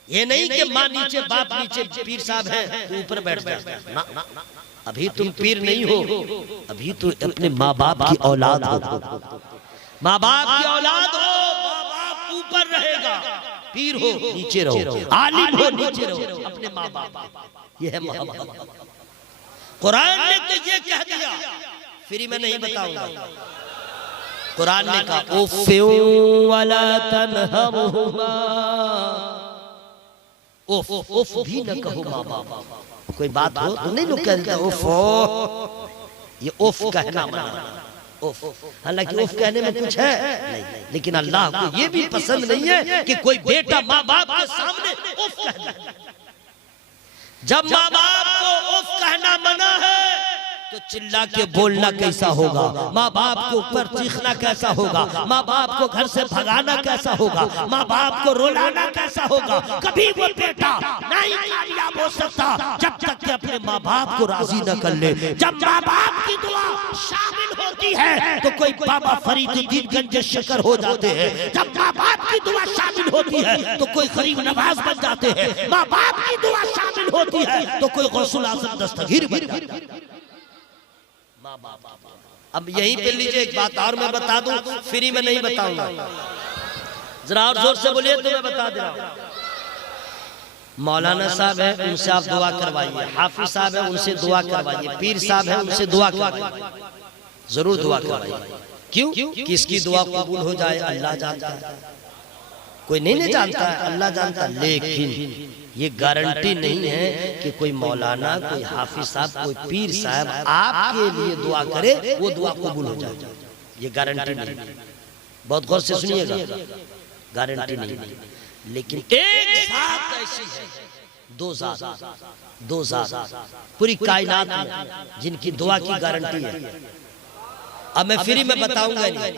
ये नहीं कि माँ नीचे बाप नीचे, पीर साहब है तो ऊपर बैठ जाए, ना, अभी तुम पीर नहीं हो, अभी तो अपने माँ बाप की औलाद हो। माँ बाप की औलाद हो, माँ बाप ऊपर रहेगा, पीर हो नीचे रहो, आलिम हो नीचे रहो, अपने माँ बाप। यह है मोहब्बत। कुरान ने तो ये कह दिया, फिर मैं नहीं बताऊंगा। कुरान ने कहा उफ़्फ़िन वला तनहरुहुमा, उफ़ उफ़ भी न कहो माँ बाप। कोई बात हो तो नहीं लोग कहते उफ़, ये उफ़ कहना मना। उफ़, हालांकि उफ़ कहने में कुछ है नहीं, लेकिन अल्लाह को ये भी पसंद नहीं है कि कोई बेटा माँ बाप के सामने उफ़ कहना। जब माँ बाप को उफ़ कहना मना है तो चिल्ला के बोलना कैसा होगा, माँ बाप के ऊपर चीखना कैसा होगा, माँ बाप को घर से भगाना कैसा होगा, माँ बाप को रुलाना कैसा होगा। कभी वो बेटा नहीं कामयाब हो सकता जब तक कि अपने माँ बाप को राजी न कर ले। जब माँ बाप की दुआ शामिल होती है तो कोई बाबा फरीदुद्दीन गंज शकर हो जाते हैं। जब माँ बाप की दुआ शामिल होती है तो कोई गरीब नवाज बन जाते हैं। माँ बाप की दुआ शामिल होती है तो कोई गौसुल आज़म दस्तगीर बन जाता है। अब यहीं पे लीजिए एक बात और मैं बता दूं, फ्री में नहीं बताऊंगा, जरा और जोर से बोलिए तो मैं बता दे रहा हूं। मौलाना साहब है उनसे आप दुआ करवाइए, हाफिज साहब है उनसे दुआ करवाइए, पीर साहब है उनसे दुआ करवाइए, जरूर दुआ करवाइए। क्यों? किसकी दुआ कबूल हो जाए अल्लाह जानता है, कोई नहीं जानता है, अल्लाह जानता। लेकिन ये गारंटी नहीं है कि कोई मौलाना, कोई हाफिज साहब, कोई पीर साहब आपके लिए दुआ करे वो दुआ कबूल हो जाए, ये गारंटी नहीं। बहुत गौर से सुनिएगा, गारंटी नहीं। लेकिन एक जात ऐसी है, दो जात पूरी कायनात में जिनकी दुआ की गारंटी है। अब मैं फ्री में बताऊंगा नहीं,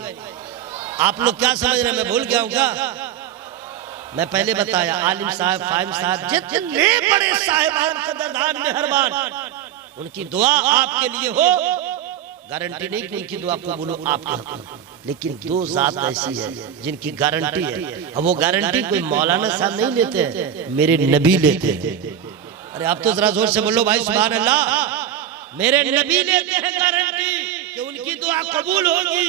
आप लोग क्या समझ रहे हैं, मैं भूल गया हूँ क्या? मैं पहले बताया आलिम साहब, फाहिम साहब, जितने बड़े साहिबान कदरदान मेहरबान, उनकी दुआ आपके लिए हो, गारंटी नहीं कि उनकी दुआ कबूल हो आपके हक में। लेकिन दो जात ऐसी है जिनकी गारंटी है। अब वो गारंटी कोई मौलाना साहब नहीं लेते हैं, मेरे नबी लेते हैं। अरे आप तो जरा जोर से बोलो भाई सुभान अल्लाह। मेरे नबी लेते हैं गारंटी कि उनकी दुआ कबूल होगी।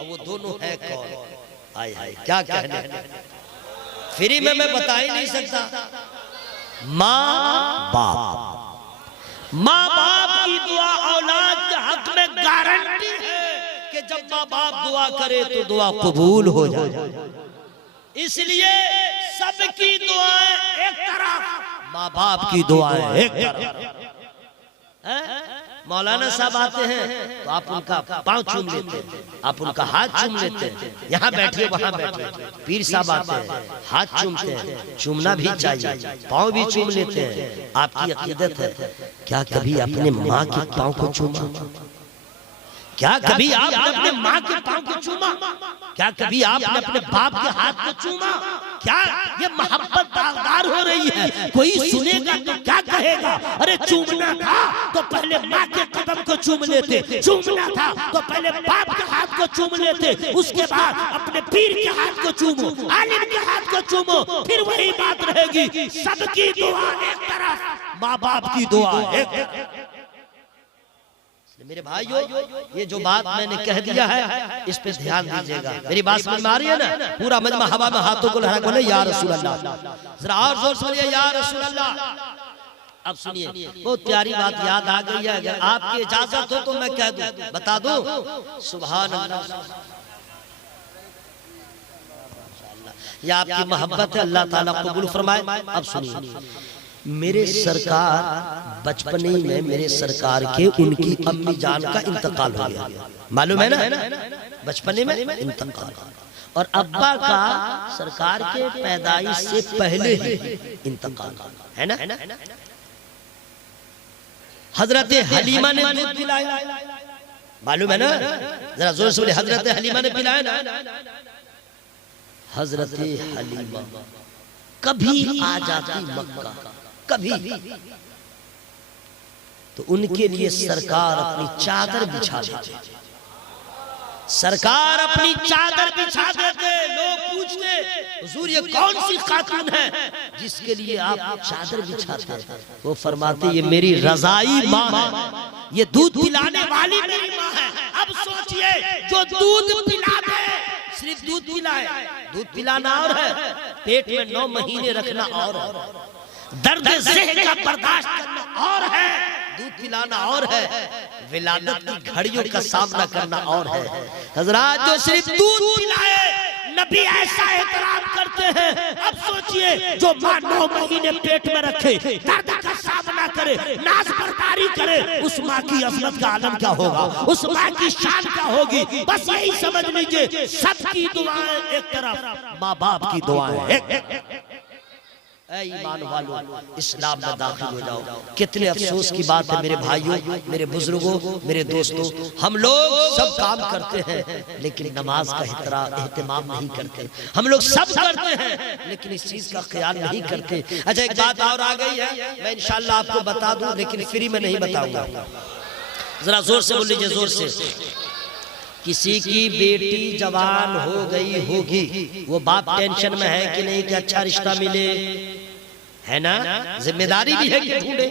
अब वो दोनों है कौन? आय हाय क्या कहने, फ्री में मैं बता ही नहीं सकता। माँ बाप, माँ बाप की दुआ औलाद के हक में गारंटी है कि जब माँ बाप दुआ करे तो दुआ कबूल हो जाए। इसलिए सबकी दुआएं एक तरफ, माँ बाप की दुआएं एक तरफ। मौलाना साहब आते हैं तो आप उनका पांव चूम लेते हैं, आप उनका हाथ चूम लेते हैं, यहाँ बैठिए वहां बैठिए। पीर साहब आते हैं, हाथ चूमते हैं, चूमना भी चाहिए, पांव भी चूम लेते हैं। आपकी अकीदत है, क्या कभी अपने माँ के पांव को चूमा? क्या कभी आपने अपने माँ के पांव को चूमा? क्या कभी आपने अपने बाप के हाथ को चूमा? क्या ये मोहब्बत दागदार हो रही है? कोई सुनेगा तो क्या कहेगा? अरे चूमना था तो पहले माँ के कदम को चूम लेते, चूमना था तो पहले बाप के हाथ को चूम लेते, उसके बाद अपने पीर के हाथ को चूमो, आलिम के हाथ को चूमो, फिर वही बात रहेगी। सबकी दुआ एक तरफ, माँ बाप की दुआ एक तरफ। मेरे भाइयों, ये जो बात मैंने कह दिया है इस पे ध्यान दीजिएगा। मेरी बात समझ में आ रही है ना? पूरा मजमा हवा में हाथों को लहरा बोले या रसूल अल्लाह, जरा और जोर से बोलिए या रसूल अल्लाह। अब सुनिए, बहुत प्यारी बात याद आ गई है, अगर आपकी इजाजत हो तो मैं कह दूं, बता दूं। सुभान अल्लाह, ये आपकी मोहब्बत है, अल्लाह ताला कबूल फरमाए। अब सुनिए, मेरे सरकार बचपन ही में मेरे सरकार के उनकी अम्मी जान का इंतकाल हो गया, मालूम है ना? बचपन में इंतकाल, और अब्बा का सरकार के पैदाइश से पहले ही इंतकाल है ना? हजरत हलीमा ने दूध पिलाया, मालूम है ना? जरा जोर से बोले, हजरत हलीमा ने पिलाया ना? हजरत हलीमा कभी आ जाती मक्का, कभी तो उनके लिए सरकार अपनी चादर बिछा देते, सरकार अपनी चादर बिछा देते। लोग पूछते हुजूर ये कौन सी खातून है जिसके लिए आप चादर बिछाते हैं? वो फरमाते ये मेरी रजाई माँ है, ये दूध पिलाने वाली मेरी माँ है। अब सोचिए, जो दूध पिला दे, सिर्फ दूध पिलाए, दूध पिलाना और है, पेट में 9 महीने रखना और है, दर्द ज़ेहन का बर्दाश्त करना और है, दूध पिलाना और है, विलादत की घड़ियों का सामना करना और है। हजरात जो सिर्फ दूध पिलाए नबी ऐसा एहतराम करते हैं। अब सोचिए जो माँ 9 महीने पेट में रखे, दर्द का सामना करे, नाज बर्दारी करे, उस माँ की अजमत का आलम क्या होगा, उस माँ की शान क्या होगी। बस यही समझ लीजिए, सबकी दुआएं एक तरफ, माँ बाप की दुआएं एक। ईमान वालों, इस्लाम में दाखिल हो जाओ। कितने अफसोस की बात है मेरे भाइयों, मेरे बुजुर्गों, मेरे दोस्तों, हम लोग सब काम करते हैं लेकिन नमाज का एहतमाम नहीं करते। हम लोग सब करते हैं लेकिन इस चीज का ख्याल नहीं करते। अच्छा एक बात और आ गई है, मैं इंशाल्लाह आपको बता दूं लेकिन फ्री में नहीं बताऊंगा। जरा जोर से बोल लीजिए, जोर से। किसी की बेटी जवान हो गई होगी, वो बाप टेंशन में है कि नहीं कि अच्छा रिश्ता मिले, है ना, जिम्मेदारी भी है कि ढूंढे।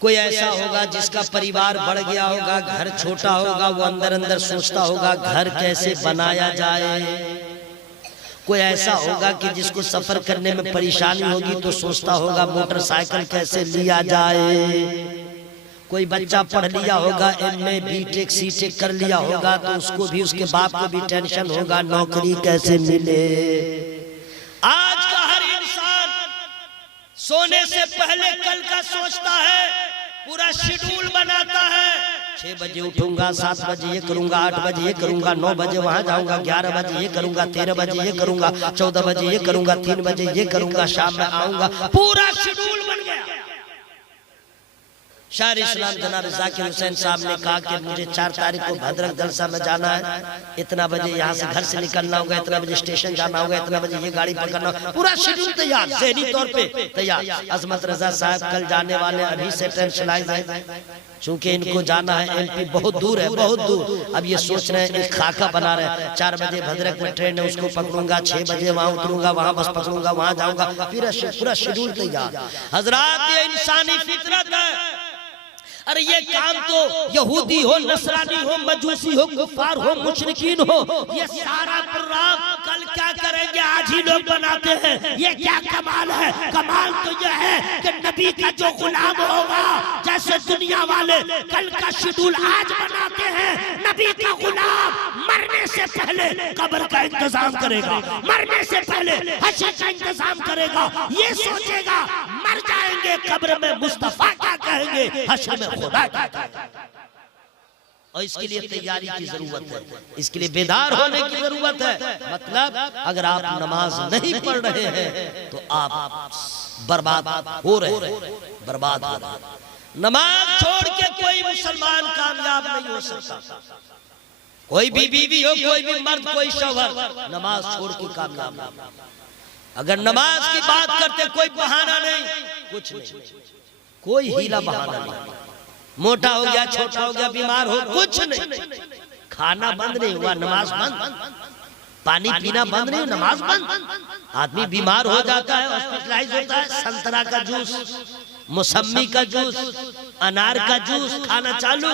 कोई ऐसा होगा जिसका परिवार बढ़ गया होगा, घर छोटा होगा, वो अंदर अंदर सोचता होगा घर कैसे बनाया जाए। कोई ऐसा होगा कि जिसको सफर करने में परेशानी होगी तो सोचता होगा मोटरसाइकिल कैसे लिया जाए। कोई बच्चा पढ़ लिया होगा, एमए बीटेक सीटेक कर लिया होगा तो उसको भी, उसके बाप को भी टेंशन होगा नौकरी कैसे मिले। आज का हर इंसान सोने से पहले कल का सोचता है, पूरा शेड्यूल बनाता है। 6 बजे उठूंगा, 7 बजे ये करूंगा, 8 बजे ये करूंगा, 9 बजे वहां जाऊंगा, 11 बजे ये करूंगा, 13 बजे ये करूंगा, 14 बजे ये करूंगा, 3 बजे ये करूंगा, शाम में आऊंगा। पूरा शेड्यूल बन गया। शायर इस्लाम जनाब जाकिर हुसैन साहब ने कहा कि मुझे 4 तारीख को भद्रक जलसा में जाना है, इतना बजे यहाँ से घर से निकलना होगा, इतना बजे स्टेशन जाना होगा, इतना बजे ये गाड़ी पकड़ना होगा। पूरा शेड्यूल तैयार, ज़हनी तौर पे तैयार। अजमत रजा साहब कल जाने वाले, अभी से टेंशनाइज है चूंकि इनको जाना है एमपी, बहुत दूर है, बहुत दूर। अब ये सोच रहे हैं, एक खाका बना रहे हैं, 4 बजे भद्रक में ट्रेन है, उसको पकड़ूंगा, 6 बजे वहां उतरूंगा, वहां बस पकड़ूंगा, वहां जाऊंगा, पूरा शेड्यूल तैयार। हजरात ये इंसानी फितरत है। अरे ये काम तो यहूदी हो, नसरानी हो, मजूसी हो, कुफार हो, मुशरिकीन हो, ये सारा प्रोग्राम कल क्या करेंगे आज ही लोग बनाते हैं। ये क्या कमाल है? कमाल तो ये है कि नबी का जो गुलाम होगा, जैसे दुनिया वाले कल का शेड्यूल आज बनाते हैं, नबी का गुलाम मरने से पहले कब्र का इंतजाम करेगा, मरने से पहले हश्र का इंतजाम करेगा। ये सोचेगा मर जाएंगे कब्र में मुस्तफा क्या कहेंगे, हश्र में खुदा क्या कहेगा। और इसके लिए तैयारी की जरूरत है, इसके लिए बेदार होने की जरूरत है। मतलब अगर आप नमाज नहीं पढ़ रहे हैं तो आप बर्बाद हो रहे हैं, बर्बाद हो रहे हैं। नमाज छोड़ के कोई मुसलमान कामयाब नहीं हो सकता। कोई भी बीवी हो, कोई भी मर्द, कोई शौहर, नमाज छोड़ के कामयाब नहीं। अगर नमाज की बात करते कोई बहाना नहीं, कुछ नहीं, कोई हीला बहाना नहीं। मोटा हो गया, छोटा हो गया, बीमार हो, कुछ नहीं। खाना बंद नहीं हुआ, नमाज बंद। पानी पीना बंद नहीं, नमाज बंद। आदमी बीमार हो जाता है, हॉस्पिटलाइज होता है, संतरा का जूस, मौसमी का जूस, अनार का जूस खाना चालू,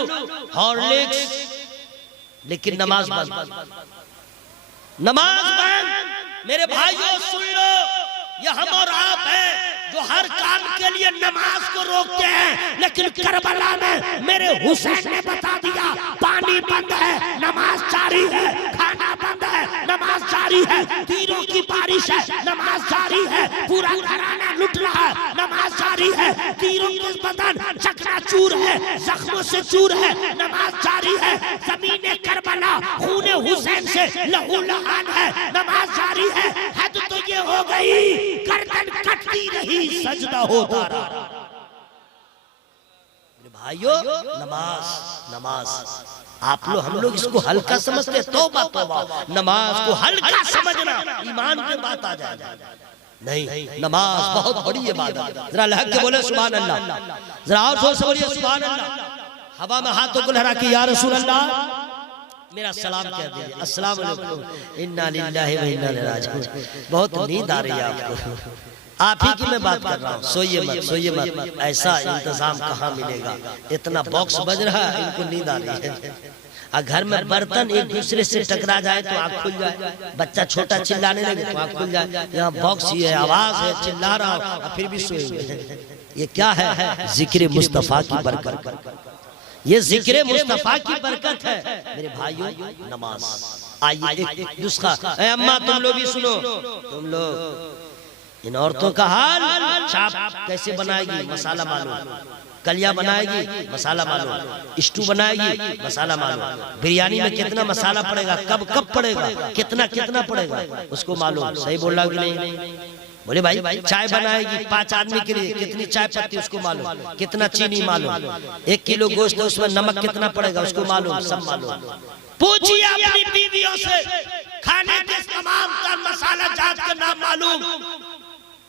हॉर्लिक्स, लेकिन नमाज बंद। नमाज बंद। मेरे भाइयों सुन लो, ये हम और आप हैं जो हर काम के लिए नमाज को रोकते हैं, लेकिन करबला में मेरे हुसैन ने बता दिया पानी बंद है, नमाज जारी है, खाना बंद है, नमाज जारी है, तीरों की बारिश है, नमाज जारी है, पूरा घराना लुट रहा है, नमाज जारी है, तीरों के बदन चकनाचूर है, जख्मों से चूर है, नमाज जारी है, जमीन करबला खून हुसैन से लहू लहान है, नमाज जारी है। हद तो ये हो गई, गर्दन कटती रही, सजदा होता रहा। भाइयों नमाज आप लोग, हम लोग इसको हल्का समझते, तौबा तौबा, नमाज को हल्का समझना ईमान पे बात आ जाए। नहीं, नमाज बहुत बड़ी बात है। जरा लहक के बोले सुभान अल्लाह, जरा और जोर से बोलिए सुभान अल्लाह। हवा में हाथों को लहरा के या रसूल अल्लाह मेरा सलाम कह दीजिए, अस्सलाम वालेकुम, इन्ना लिल्लाहि व इन्ना इलैहि राजिऊन। बहुत नींद आ रही है आपको, आप ही की मैं बात कर रहा हूँ। सोइए मत, सोइए मत, ऐसा इंतजाम कहाँ मिलेगा। इतना बॉक्स बज रहा है, इनको नींद आ रही है। और घर में बर्तन एक दूसरे से टकरा जाए तो आँख खुल जाए, बच्चा छोटा चिल्लाने लगे तो आँख खुल जाए। यहाँ बॉक्स ही है, आवाज है, चिल्ला रहा हूँ, फिर भी सोए हुए हैं। ये क्या है? जिक्र मुस्तफा की बरकत। ये जिक्र मुस्तफा की बरकत है मेरे भाइयों। नमाज। आइए एक नुस्खा, अम्मा तुम लोग भी सुनो। तुम लोग इन औरतों का हाल, चाप कैसे बनाएगी मसाला मालूम, कलिया बनाएगी मसाला मालूम, स्टू बनाएगी मसाला मालूम, बिरयानी में कितना मसाला पड़ेगा, कब कब पड़ेगा, कितना कितना पड़ेगा उसको मालूम। सही बोल रहा कि नहीं? बोले भाई चाय बनाएगी 5 आदमी के लिए, कितनी चाय पत्ती उसको मालूम, कितना चीनी मालूम, 1 किलो गोश्त है उसमें नमक कितना पड़ेगा उसको मालूम, सब मालूम। पूछिए अपनी बीवियों से, खाने के तमाम का मसाला जात का नाम मालूम।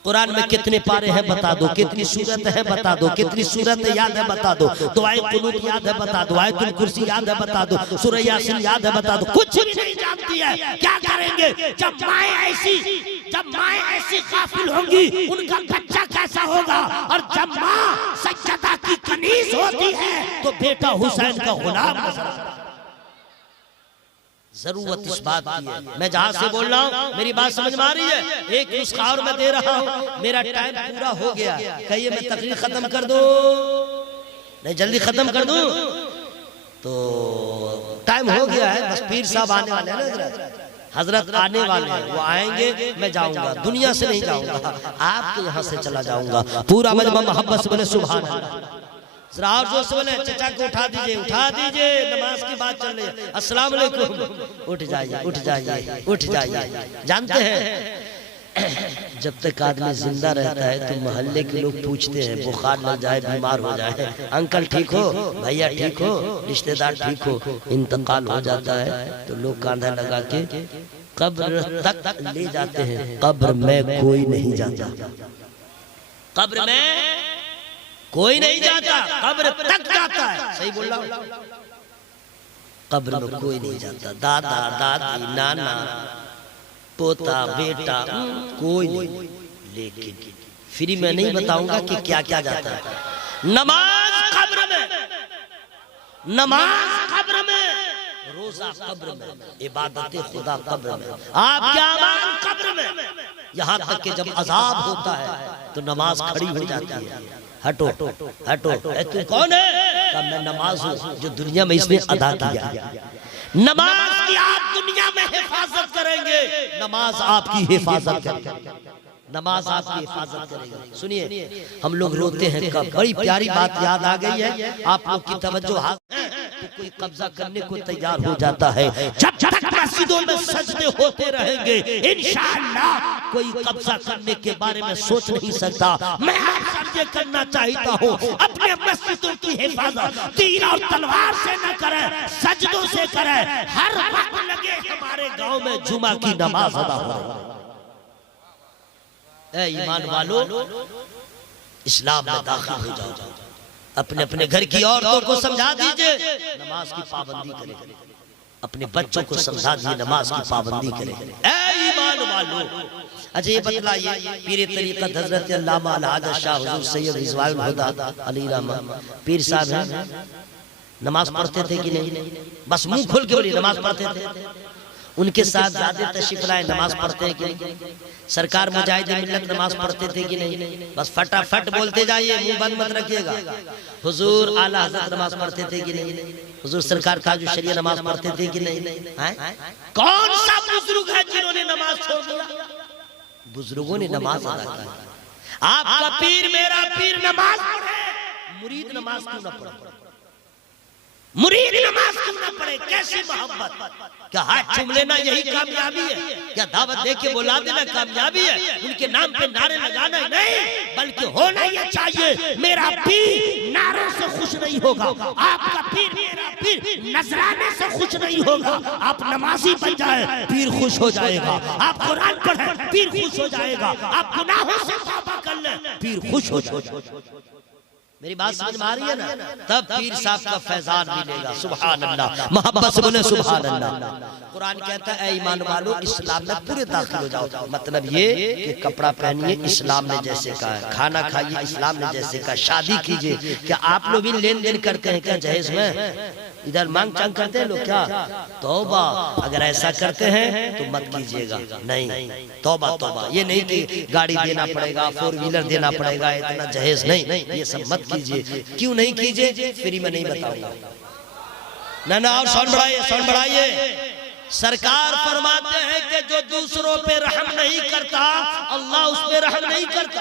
कुरान में कितने पारे हैं बता दो, कितनी सूरत है बता दो, कितनी सूरत याद है बता दो, दुआए कुनूत याद है बता दो, आयतुल कुर्सी याद है बता दो, सूरह यासीन याद है बता दो। कुछ भी नहीं जानती है। क्या करेंगे जब माएं ऐसी काफिल होंगी, उनका बच्चा कैसा होगा? और जब माँ सज्जदा की कनीज होती है तो बेटा हुसैन का गुलाम नजर आता है। जरूरत इस बात की है। मैं जहां से बोल रहा हूँ मेरी बात समझ में आ रही है? एक नुस्खा और मैं दे रहा हूँ, मेरा टाइम पूरा हो गया। कहिए मैं तकरीर खत्म कर दूं? नहीं, जल्दी खत्म कर दूं? तो टाइम हो गया है, बस पीर साहब आने वाले हैं ना, हजरत आने वाले हैं, वो आएंगे, मैं जाऊंगा, दुनिया से नहीं जाऊंगा, आपके यहाँ से चला जाऊंगा। पूरा मजमा मोहब्बत से बोले सुभान अल्लाह। और जो बोले चचा को उठा दीजिए, नमाज की बात चल रही है। अस्सलाम वालेकुम। उठ जाइए। जानते हैं जब तक आदमी जिंदा रहता है तो मोहल्ले के लोग पूछते हैं, बुखार लग जाए, बीमार हो जाए, अंकल ठीक हो, भैया ठीक हो, रिश्तेदार ठीक हो। इंतकाल हो जाता है तो लोग कांधा लगा के कब्र तक ले जाते हैं। कब्र में कोई नहीं जाता, कब्र में कोई नहीं जाता, कब्र तक जाता है। सही बोल रहा हूं? कब्र में कोई नहीं जाता। दादा दादी नाना पोता बेटा कोई नहीं। लेकिन फ्री में नहीं बताऊंगा कि क्या क्या जाता है। नमाज कब्र में, नमाज कब्र में, रोजा कब्र में, इबादत खुदा कब्र में, आपके अमाल कब्र में। यहाँ तक कि जब अजाब होता है तो नमाज खड़ी हो जाती है। हटो तू कौन है? कब मैं नमाज हूँ जो दुनिया में इसने अदा किया। नमाज की आप दुनिया में हिफाजत करेंगे, नमाज आपकी हिफाजत करेगी, नमाज आपकी हिफाजत करेगी। सुनिए, हम लोग रोते हैं कब? बड़ी प्यारी बात याद आ गई है, आप लोग की तवज्जो हाथ तो कोई कब्जा करने को तैयार हो जाता है। जब तक मस्जिदों में सजदे होते रहेंगे इंशाअल्लाह कोई कब्जा करने के बारे में सोच नहीं सकता। मैं आपसे ये करना चाहता हूँ, अपने मस्जिदों की हिफाजत तीर और तलवार से न करें, सजदों से करें। हर वक्त लगे हमारे गांव में जुमा की नमाज अदा हो रही है। ईमान वालों, इस्लाम में दाखिल हो जाओ, अपने अपने घर की औरतों को समझा दीजिए नमाज की पाबंदी करें, अपने बच्चों को समझा दीजिए नमाज की पाबंदी करें। ऐ ईमान वालों, अच्छा ये बतलाइए, पीर तरीक़त हजरत अल्लामा अलहाज शाह हुजूर सैयद रिज़वानुल हुदा अली रहमान पीर साहब हैं, नमाज पढ़ते थे कि नहीं? बस मुंह खोल के बोलिए, नमाज पढ़ते थे? उनके साथ ज़्यादा तशरीफ लाए, नमाज पढ़ते हैं कि नहीं? सरकार मुजाहिद मिल्लत नमाज पढ़ते थे कि नहीं? बस फटाफट बोलते जाइए, मुंह बंद मत रखिएगा। हुजूर आला हज़रत नमाज पढ़ते थे कि नहीं? हुजूर सरकार ताजुश शरीया नमाज पढ़ते थे कि नहीं? कौन सा बुजुर्ग है जिन्होंने नमाज छोड़ दिया? बुजुर्गों ने नमाज अदा की। आपका पीर मेरा पीर नमाज पढ़े, मुरीद नमाज क्यों न पढ़े? मुरीद नमाज क्यों न पढ़े? कैसी मोहब्बत! क्या हाथ चूम लेना यही कामयाबी है? क्या दावत दे के बुला देना कामयाबी है? उनके नाम पे नारे लगाना ही नहीं, बल्कि होना ये चाहिए मेरा पीर नारों से खुश नहीं होगा, आपका पीर मेरा पीर नजराने से खुश नहीं होगा। आप नमाजी बन जाए, पीर खुश हो जाएगा। आप कुरान पढ़े, पीर खुश हो जाएगा। आप गुनाहों से तौबा कर ले, पीर खुश हो जाएगा। मेरी बात समझ में आ रही है ना? तब पीर साहब का फैजान मिलेगा। सुभान अल्लाह, मोहब्बत से बोले सुभान अल्लाह। कुरान कहता है ऐ ईमान वालों, इस्लाम में पूरे दाखिल हो जाओ। मतलब ये कि कपड़ा पहनिए, इस्लाम ने जैसे कहा है, खाना खाइए, इस्लाम ने जैसे कहा, शादी कीजिए। क्या आप लोग भी लेन देन करते हैं क्या जहेज में? इधर मांग चांग करते हैं लोग क्या? तौबा, अगर ऐसा करते हैं तो मत कीजिएगा। नहीं, तौबा तौबा। ये नहीं कि गाड़ी देना पड़ेगा, 4 व्हीलर देना पड़ेगा, इतना जहेज नहीं, ये सब मत कीजिए। क्यों नहीं कीजिए? फ्री में नहीं बताऊंगा। ना और साउंड बढ़ाइए, साउंड बढ़ाइए। सरकार फरमाते हैं कि जो दूसरों पे रहम नहीं करता, अल्लाह उस पे रहम नहीं करता।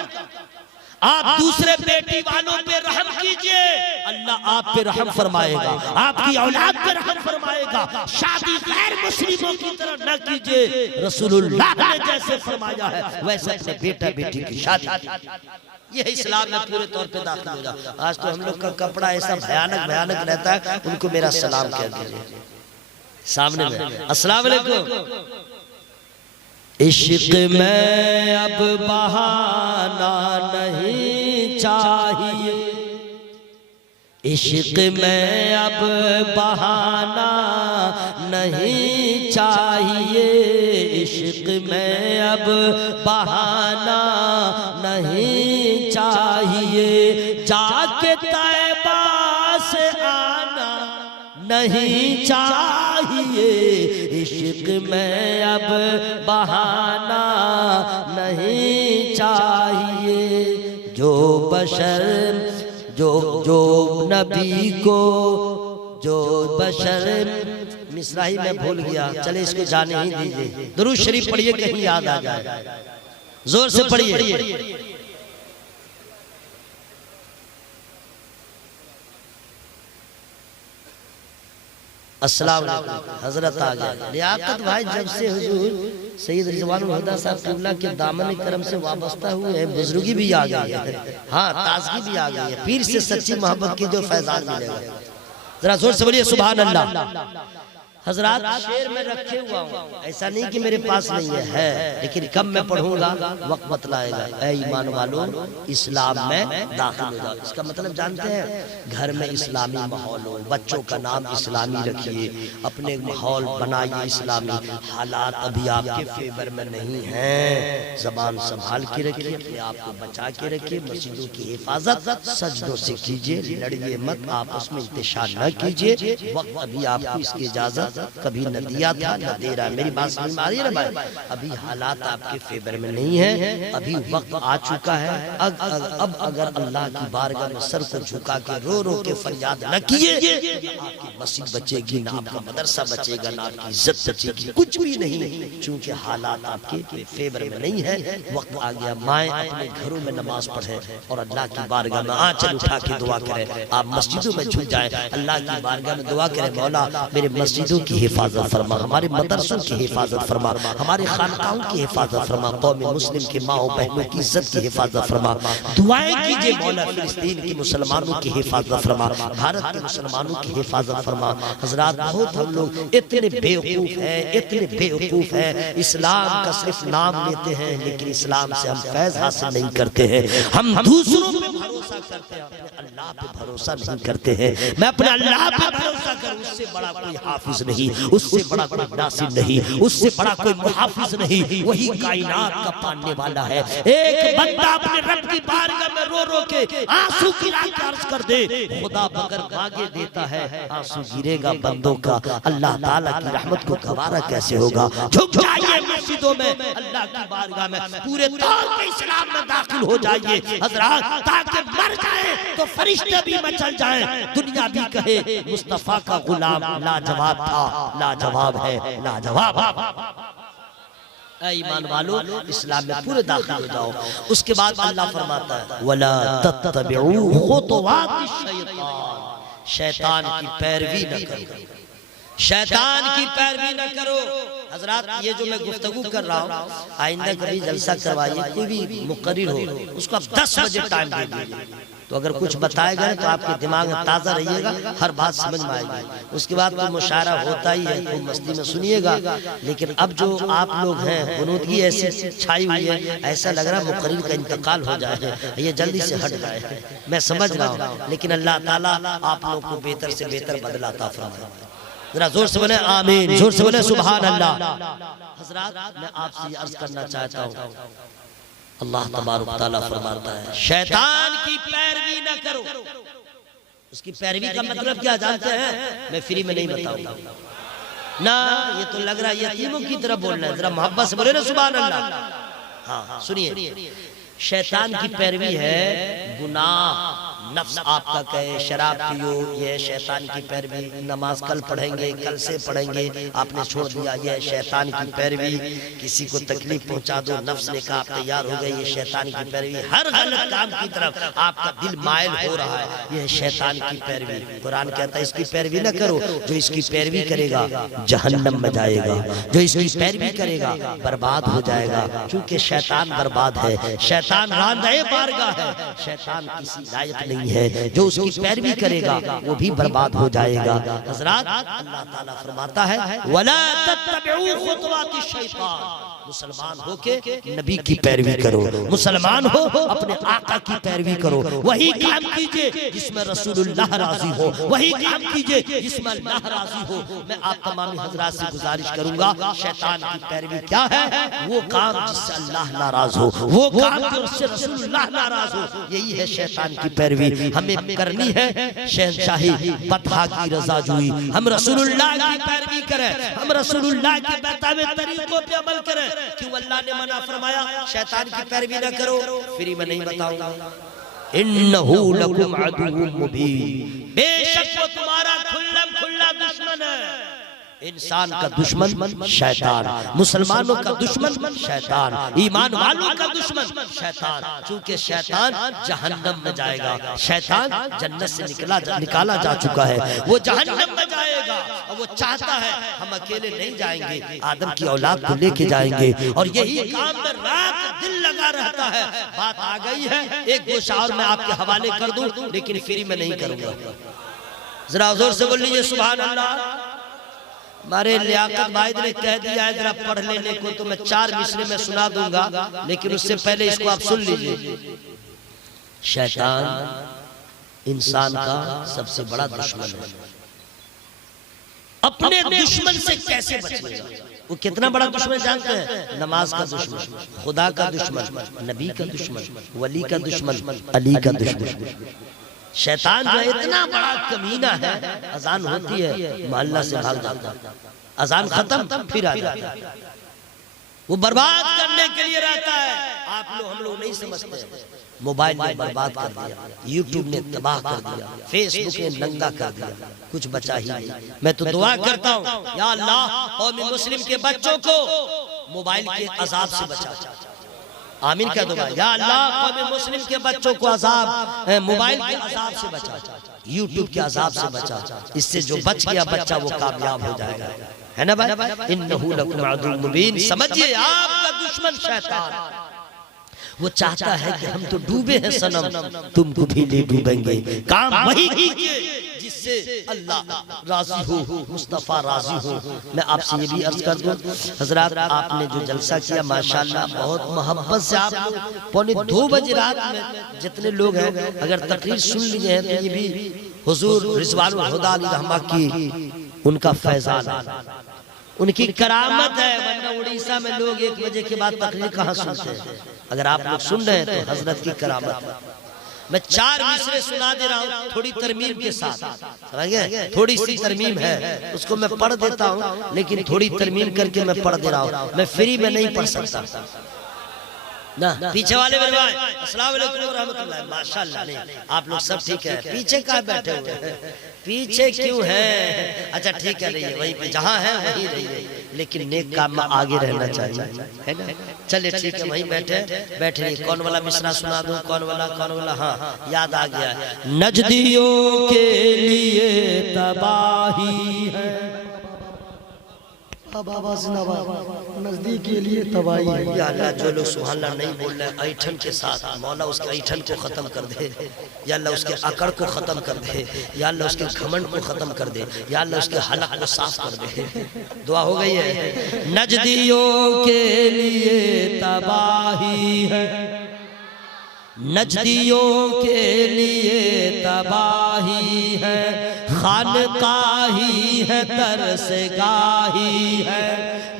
आप दूसरे बेटी वालों पे रहम कीजिए, अल्लाह आप पे रहम फरमाएगा, आपकी औलाद पे रहम फरमाएगा। शादी गैर मुस्लिमों की तरह न कीजिए, रसूलुल्लाह ने जैसे फरमाया है वैसे अपने बेटा बेटी की शादी। ये इस्लाम में पूरे तौर पे दाखिल हो जाए। आज तो हम लोग का कपड़ा ऐसा भयानक भयानक रहता है, उनको मेरा सलाम कह दीजिए सामने में। अस्सलाम वालेकुम। इश्क में अब बहाना नहीं चाहिए, इश्क में अब बहाना नहीं चाहिए, इश्क में अब बहाना नहीं चाहिए, जाके तैबा से आना नहीं चाहिए, इश्क में अब बहाना नहीं चाहिए। जो बशर जो नबी को, जो बशर मिसरा ही मैं भूल गया, चले इसको जाने ही दीजिए। दुरूद शरीफ पढ़िए, कहीं याद आ जाए, जोर से पढ़िए। अस्सलाम वालेकुम। हजरत आ गए। लियाकत भाई जब से हुजूर सैयद रिजवानुल हुदा साहब किबला के दामन करम से वाबस्ता हुए हैं, बुजुर्गी भी आ गई है, हाँ ताजगी भी आ गई है। पीर से सच्ची मोहब्बत की जो फैजान मिलेगा, जरा जोर से बोलिए सुभान अल्लाह। हजरात शेर में रखे हुआ हूँ, ऐसा नहीं कि मेरे पास नहीं है, लेकिन कब मैं पढ़ूंगा वक्त बतलाएगा। ऐ ईमान वालों, इस्लाम में दाखिल हो जाओ। इसका मतलब जानते हैं? घर में इस्लामी माहौल हो, बच्चों का नाम इस्लामी रखिए, अपने माहौल बनाइए इस्लामी। हालात अभी आपके फेवर में नहीं है, जबान संभाल के रखिए, अपने आप को बचा के रखिए, मस्जिदों की हिफाजत सजदों से कीजिए, लड़िए मत, आपस में इंतशार न कीजिए। वक्त अभी आपको इसकी इजाजत कभी न दिया था न दे रहा। मेरी बात समझ में आ रही है ना भाई? अभी हालात आपके फेवर में नहीं है, अभी वक्त आ चुका है। अब अगर अल्लाह की बारगाह में सर को झुका के रो रो के फरियाद न किए, आपकी मस्जिद बचेगी ना, आपका मदरसा बचेगा ना, आपकी इज्जत बचेगी, कुछ भी नहीं, क्योंकि हालात आपके फेवर में नहीं है। वक्त आ गया, माएं अपने घरों में नमाज पढ़े और अल्लाह की बारगाह में आंचल उठा के दुआ करें। आप मस्जिदों में झुक जाए, अल्लाह की बारगाह में दुआ करें, मौला मेरे मस्जिदों की हिफाजत फरमा, हमारे मदरसों की हिफाजत फरमा, हमारे खानकाहों की हिफाजत फरमा, कौम मुस्लिम की माओ बहनों की इज्जत की हिफाजत फरमा। दुआएं कीजिए मौला फिलिस्तीन की मुसलमानों की हिफाजत फरमा, भारत के मुसलमानों की हिफाजत फरमा। हजरात बहुत हम लोग इतने बेवकूफ हैं, इतने बेवकूफ हैं, इस्लाम का सिर्फ नाम लेते हैं, लेकिन इस्लाम से हम फैज हासिल नहीं करते हैं। हम दूसरों पे भरोसा करते हैं, अपने अल्लाह पे भरोसा नहीं करते हैं। मैं अपने अल्लाह पे भरोसा करूं, उससे बड़ा कोई हाफिज नहीं, उससे बड़ा कोई नासिर नहीं, उससे बड़ा कोई मुहाफिज नहीं, वही कायनात का पालने वाला है। एक बंदा अपने रब की बारगाह में रो रो के आंसू गिरा के अर्ज कर दे, खुदा बगैर मांगे देता है, आंसू गिरेगा बंदों का, अल्लाह ताला की रहमत को गवारा कैसे होगा? झुक जाइए मस्जिदों में, अल्लाह की बारगाह में पूरे तौर पे इस्लाम में दाखिल हो जाइए हजरात, ताकि मर जाए तो फरिश्ते भी मचल जाए, दुनिया भी कहे मुस्तफा का गुलाम लाजवाब था, लाजवाब है, लाजवाब। ईमान वालों, इस्लाम में पूरे दाखिल हो जाओ। उसके बाद अल्लाह फरमाता है वला तत्तबिउ खुतवातिश शैतान, शैतान की पैरवी न करो, शैतान की पैरवी न करो। हजरात ये जो मैं गुफ्तगू कर रहा हूँ, आइंदा कभी जलसा करवाइए, कोई भी मुकर्रिर हो उसको आप 10 बजे टाइम दे दीजिए, तो अगर कुछ बताया गया तो आपके दिमाग में ताज़ा रहिएगा, हर बात समझ में आएगी। उसके बाद कोई मुशायरा होता ही है, खूब मस्ती में सुनिएगा। लेकिन अब जो आप लोग हैं, गुनूदगी ऐसी छाई हुई है, ऐसा लग रहा है मुकर्रिर का इंतकाल हो जाए, ये जल्दी से हट जाए। मैं समझ रहा हूँ, लेकिन अल्लाह ताला आप लोग को बेहतर से बेहतर बदला अता फरमाए। जरा जोर से बोले आमीन, जोर से बोले सुभान अल्लाह। हजरात मैं आपसे ये अर्ज करना चाहता हूँ, अल्लाह तबारक तआला फरमाता है शैतान की पैरवी न करो। उसकी पैरवी का मतलब क्या जानते हैं? मैं फ्री में नहीं बताऊंगा ना, ये तो लग रहा है यतीमों की तरह बोल रहे हैं। जरा मोहब्बत से बोले ना सुभान अल्लाह। हाँ सुनिए, शैतान की पैरवी है गुनाह। नफ्स आपका कहे शराब पियो, ये शैतान की पैरवी। नमाज कल पढ़ेंगे, कल से पढ़ेंगे, आपने छोड़ दिया, ये शैतान की पैरवी। किसी को तकलीफ पहुंचा दो, नफ्स ने कहा आप तैयार हो गए, ये शैतान की पैरवी। हर गलत काम की तरफ आपका दिल मायल हो रहा है, यह शैतान की पैरवी। कुरान कहता है इसकी पैरवी न करो, जो इसकी पैरवी करेगा जहन्नम में जाएगा, जो इसकी पैरवी करेगा बर्बाद हो जाएगा। क्योंकि शैतान बर्बाद है, शैतान रांधे बारगाह है, शैतान किसी लायक नहीं है। जो उसकी पैरवी करेगा वो भी बर्बाद हो जाएगा। हज़रात, अल्लाह ताला फरमाता है वला तत्तबिउ खुतवाति शैतान, मुसलमान हो के नबी की पैरवी करो, मुसलमान हो अपने आका की पैरवी करो। वही काम कीजिए जिसमें रसूलुल्लाह राजी हो, वही काम कीजिए जिसमें अल्लाह राजी हो। मैं आप तमाम हज़रात से गुजारिश करूंगा, शैतान की पैरवी क्या है? वो काम जिससे अल्लाह नाराज हो, वो काम जिससे रसूलुल्लाह नाराज हो, यही है शैतान की पैरवी। हमें करनी है शहंशाही बतहा की रज़ाजोई। हम रसूलुल्लाह की पैरवी करें, हम रसूलुल्लाह के बतावे तरीकों पे अमल करें। क्यों अल्लाह ने मना फरमाया शैतान की पैरवी न करो? फ्री में नहीं बताऊंगा। इन्नहु लकुम अदुव्वुम मुबीन, बेशक वो तुम्हारा खुल्ला दुश्मन है। इंसान का दुश्मन शैतान, मुसलमानों का दुश्मन शैतान, ईमान वालों का दुश्मन शैतान। क्योंकि शैतान जहन्नम में जाएगा, शैतान जन्नत से निकाला जा चुका है, वो जहन्नम में जाएगा। और वो चाहता है हम अकेले नहीं जाएंगे, आदम की औलाद को लेके जाएंगे। और यही काम में रात दिन लगा रहता है। बात आ गई है, एक दो शायर मैं आपके हवाले कर दूं, लेकिन फ्री में नहीं करूंगा। जरा जोर से बोल लीजिए सुभान अल्लाह। हमारे लियाकत भाई ने कह दिया है जरा पढ़ लेने को, तो मैं 4 मिसरे में सुना दूंगा, लेकिन उससे पहले इसको आप सुन लीजिए। शैतान इंसान का सबसे बड़ा दुश्मन है। अपने दुश्मन से कैसे बचेगा? वो कितना बड़ा दुश्मन जानते हैं? नमाज का दुश्मन, खुदा का दुश्मन, नबी का दुश्मन, वली का दुश्मन, अली का दुश्मन। शैतान जो इतना बड़ा कमीना है, अजान होती है मोहल्ला से भाग जाता है, अजान खत्म फिर आ जाता है। वो बर्बाद करने के लिए रहता है। आप लोग हम लोग नहीं समझते। मोबाइल ने बर्बाद कर दिया, यूट्यूब ने तबाह कर दिया, फेसबुक ने नंगा कर दिया, कुछ बचा ही नहीं। मैं तो दुआ करता हूँ या अल्लाह कौम मुस्लिम के बच्चों को मोबाइल के अजाब से बचा। आमीन कह दो। या अल्लाह कौम मुस्लिम के बच्चों को अजाब मोबाइल के अजाब से बचा, यूट्यूब के अजाब से बचा। इससे जो बच गया बच्चा वो कामयाब हो जाएगा, है ना भाई? इन्नहु लकुम अदुव्वुम मुबीन। समझिए आपका दुश्मन शैतान, वो चाहता है कि हम तो डूबे हैं सनम, तुमको भी ले डूबेंगे। काम वही कीजिए जिससे अल्लाह राजी हो, मुस्तफा राजी हो। मैं आपसे ये भी अर्ज कर दूं हजरात, आपने जो जलसा किया माशाल्लाह बहुत मोहब्बत से, आप 1:45 बजे रात में जितने लोग हैं अगर तकरीर सुन लिए हैं तो ये भी हुजूर रिजवानुल हुदा अली रहमा की उनका फैजान है, उनकी करामत है। वरना उड़ीसा में लोग 1 बजे के बाद तकरीर कहाँ सुनते हैं? अगर आप लोग सुन रहे हैं तो हजरत की करामत है। मैं 4 मिसरे सुना दे रहा हूँ थोड़ी तरमीम के साथ, समझ गए? थोड़ी सी तरमीम है, उसको मैं पढ़ देता हूँ, लेकिन थोड़ी तरमीम करके मैं पढ़ दे रहा हूँ। मैं फ्री में नहीं पढ़ सकता ना। पीछे वाले भाई अस्सलाम वालेकुम व रहमतुल्लाह, माशाल्लाह। नहीं आप लोग सब ठीक है? पीछे कहाँ बैठे हुए हैं? पीछे क्यों है? अच्छा ठीक है, रहिए वहीं पे, जहाँ है वहीं रहिए, लेकिन नेक काम में आगे रहना चाहिए, है ना? चलिए ठीक है, वहीं बैठे रहिए। कौन वाला मिसरा सुना दूं? कौन वाला? हाँ याद आ गया है। नजदियों के लिए तबाही है, नजदीक के लिए तबाही है। या अल्लाह जो लोग सुभान अल्लाह नहीं बोल रहे हैं ऐठन के साथ, मौला उसके ऐठन को खत्म कर दे। या अल्लाह उसके अकड़ को खत्म कर दे। या अल्लाह उसके घमंड को खत्म कर दे। या अल्लाह उसके हलक को साफ कर दे। दुआ हो गई है। नजदियों के लिए तबाही है, नजदियों के लिए तबाही है, खानकाही है तरसगाही है,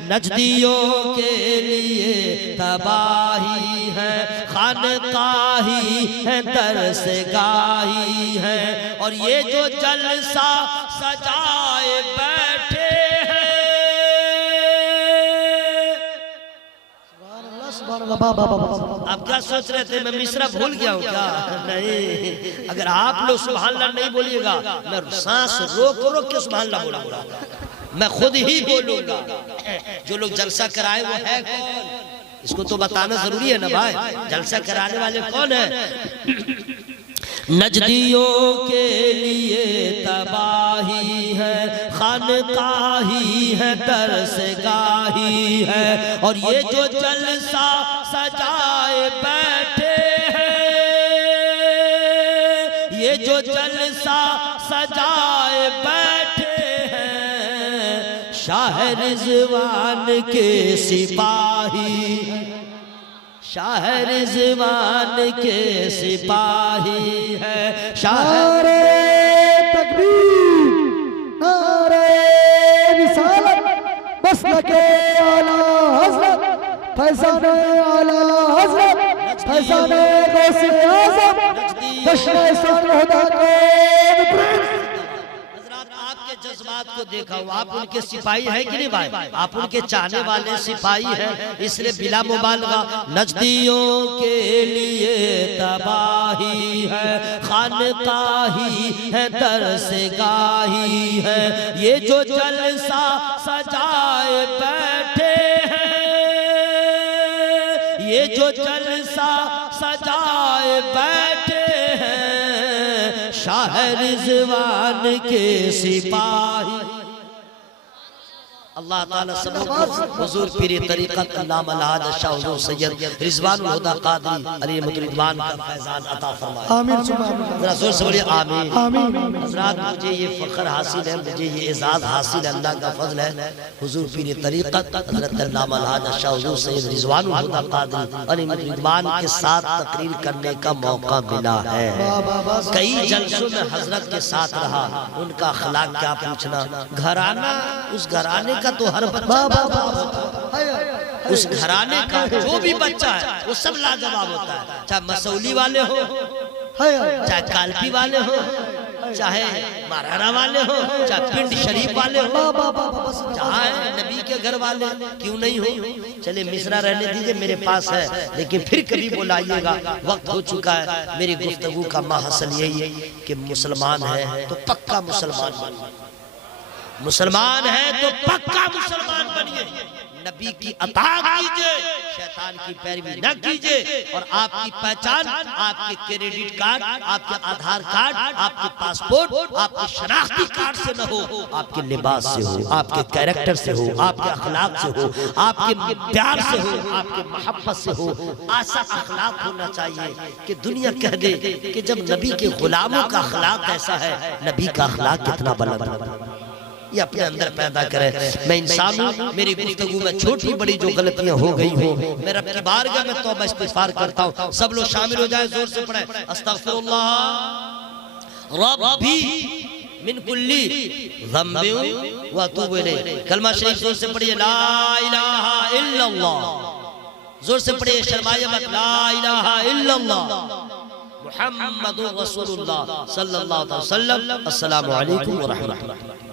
नजदियों के लिए तबाही है। खानकाही है तरसगाही है, और ये जो जलसा सजाए बैठे आप क्या सोच रहे थे मैं मिश्रा भूल गया हूँ क्या? नहीं, अगर आप लोग सुभान अल्लाह नहीं बोलिएगा मैं सांस रोक रोक के सुभान अल्लाह बोलूंगा, मैं खुद ही बोलूंगा। जो लोग जलसा कराए वो है कौन, इसको तो बताना जरूरी है ना भाई। जलसा कराने वाले कौन है? नजदियों के लिए तबाही है, खानकाही है तरसगाही है, और ये जो जलसा सजाए बैठे हैं, ये जो जलसा सजाए बैठे हैं, शाह रिज़वान के सिपाही, शाह रिज़वान के सिपाही है। नारे तकबीर, नारे रिसालत, मसलके आला हज़रत, फैज़ाने आला हज़रत, फैज़ाने गौसे आज़म, दशरे सरहुदा के आपके जज्बात को देखा हूँ, आप उनके सिपाही है कि नहीं भाई? आप उनके चाहने वाले सिपाही हैं, इसलिए बिला मुबालगा नजदियों के लिए तबाही है, खानकाही है तरसगाही है, ये जो जलसा सजाए बैठे हैं, ये जो जलसा सजाए बैठे हैं, शाह रिज़वान के सिपाही। अल्लाह ताला सबको हुजूर पीर तरीक़त अल्लामा अलहाज शाह हुजूर सैयद रिज़वानुल हुदा क़ादरी अलैहि रिज़वान का फैज़ान अता फरमाए। आमीन सुभान जरा जोर से बोलिए आमीन। आमीन। हज़रात मुझे ये फ़ख्र हासिल है, मुझे ये एज़ाज़ हासिल है, अल्लाह का फज़ल है। हुजूर पीर तरीक़त हज़रत अल्लामा अलहाज शाह हुजूर सैयद रिज़वानुल हुदा क़ादरी अलैहि रिज़वान के साथ तकरीर करने का मौका मिला है। कई जलसों में हज़रत के साथ रहा, उनका अखलाक क्या पूछना। घराना, उस घराने का तो हर बच्चा, उस घराने का जो भी बच्चा है वो सब लाजवाब होता है, चाहे मसौली वाले हो, चाहे कालपी वाले हो, चाहे महाराणा वाले हो, चाहे पिंड शरीफ वाले हो, चाहे नबी के घर वाले क्यों नहीं हो। चले मिश्रा रहने दीजिए, मेरे पास है, लेकिन फिर कभी बुलाइएगा, वक्त हो चुका है। मेरी गुफ्तगू का महसल यही है कि मुसलमान है तो पक्का मुसलमान बनिए, मुसलमान है तो पक्का मुसलमान बनिए, नबी की अताअत कीजिए, शैतान की पैरवी न कीजिए, और आपकी पहचान आपके क्रेडिट कार्ड, आपके आधार कार्ड, आपके पासपोर्ट, आपके शनाख्ती कार्ड से न हो, आपके लिबास से हो, आपके कैरेक्टर से हो, आपके अखलाक से हो, आपके प्यार से हो, आपके मोहब्बत से हो। ऐसा अखलाक होना चाहिए कि दुनिया कह दे कि जब नबी के गुलामों का अखलाक ऐसा है, नबी का अखलाक कितना बुलंद, ये अपने अंदर पैदा करे। मैं इंसान हूँ, मेरी गुफ्तगू में छोटी बड़ी जो गलतियां हो गई हो, मैं रब की बारगाह में तौबा इस्तिग़फ़ार करता हूँ। सब लोग शामिल हो जाए, जोर से पढ़े अस्तग़फ़िरुल्लाह रब्बी मिन कुल्ली ज़म्बिन व अतूबु इलैह। कलमा शरीफ जोर से पढ़िए, ला इलाहा इल्लल्लाह। जोर से पढ़िए, शर्माइए मत, ला इलाहा इल्लल्लाह मुहम्मदुर रसूलुल्लाह सल्लल्लाहु अलैहि वसल्लम। अस्सलामु अलैकुम व रहमतुल्लाह।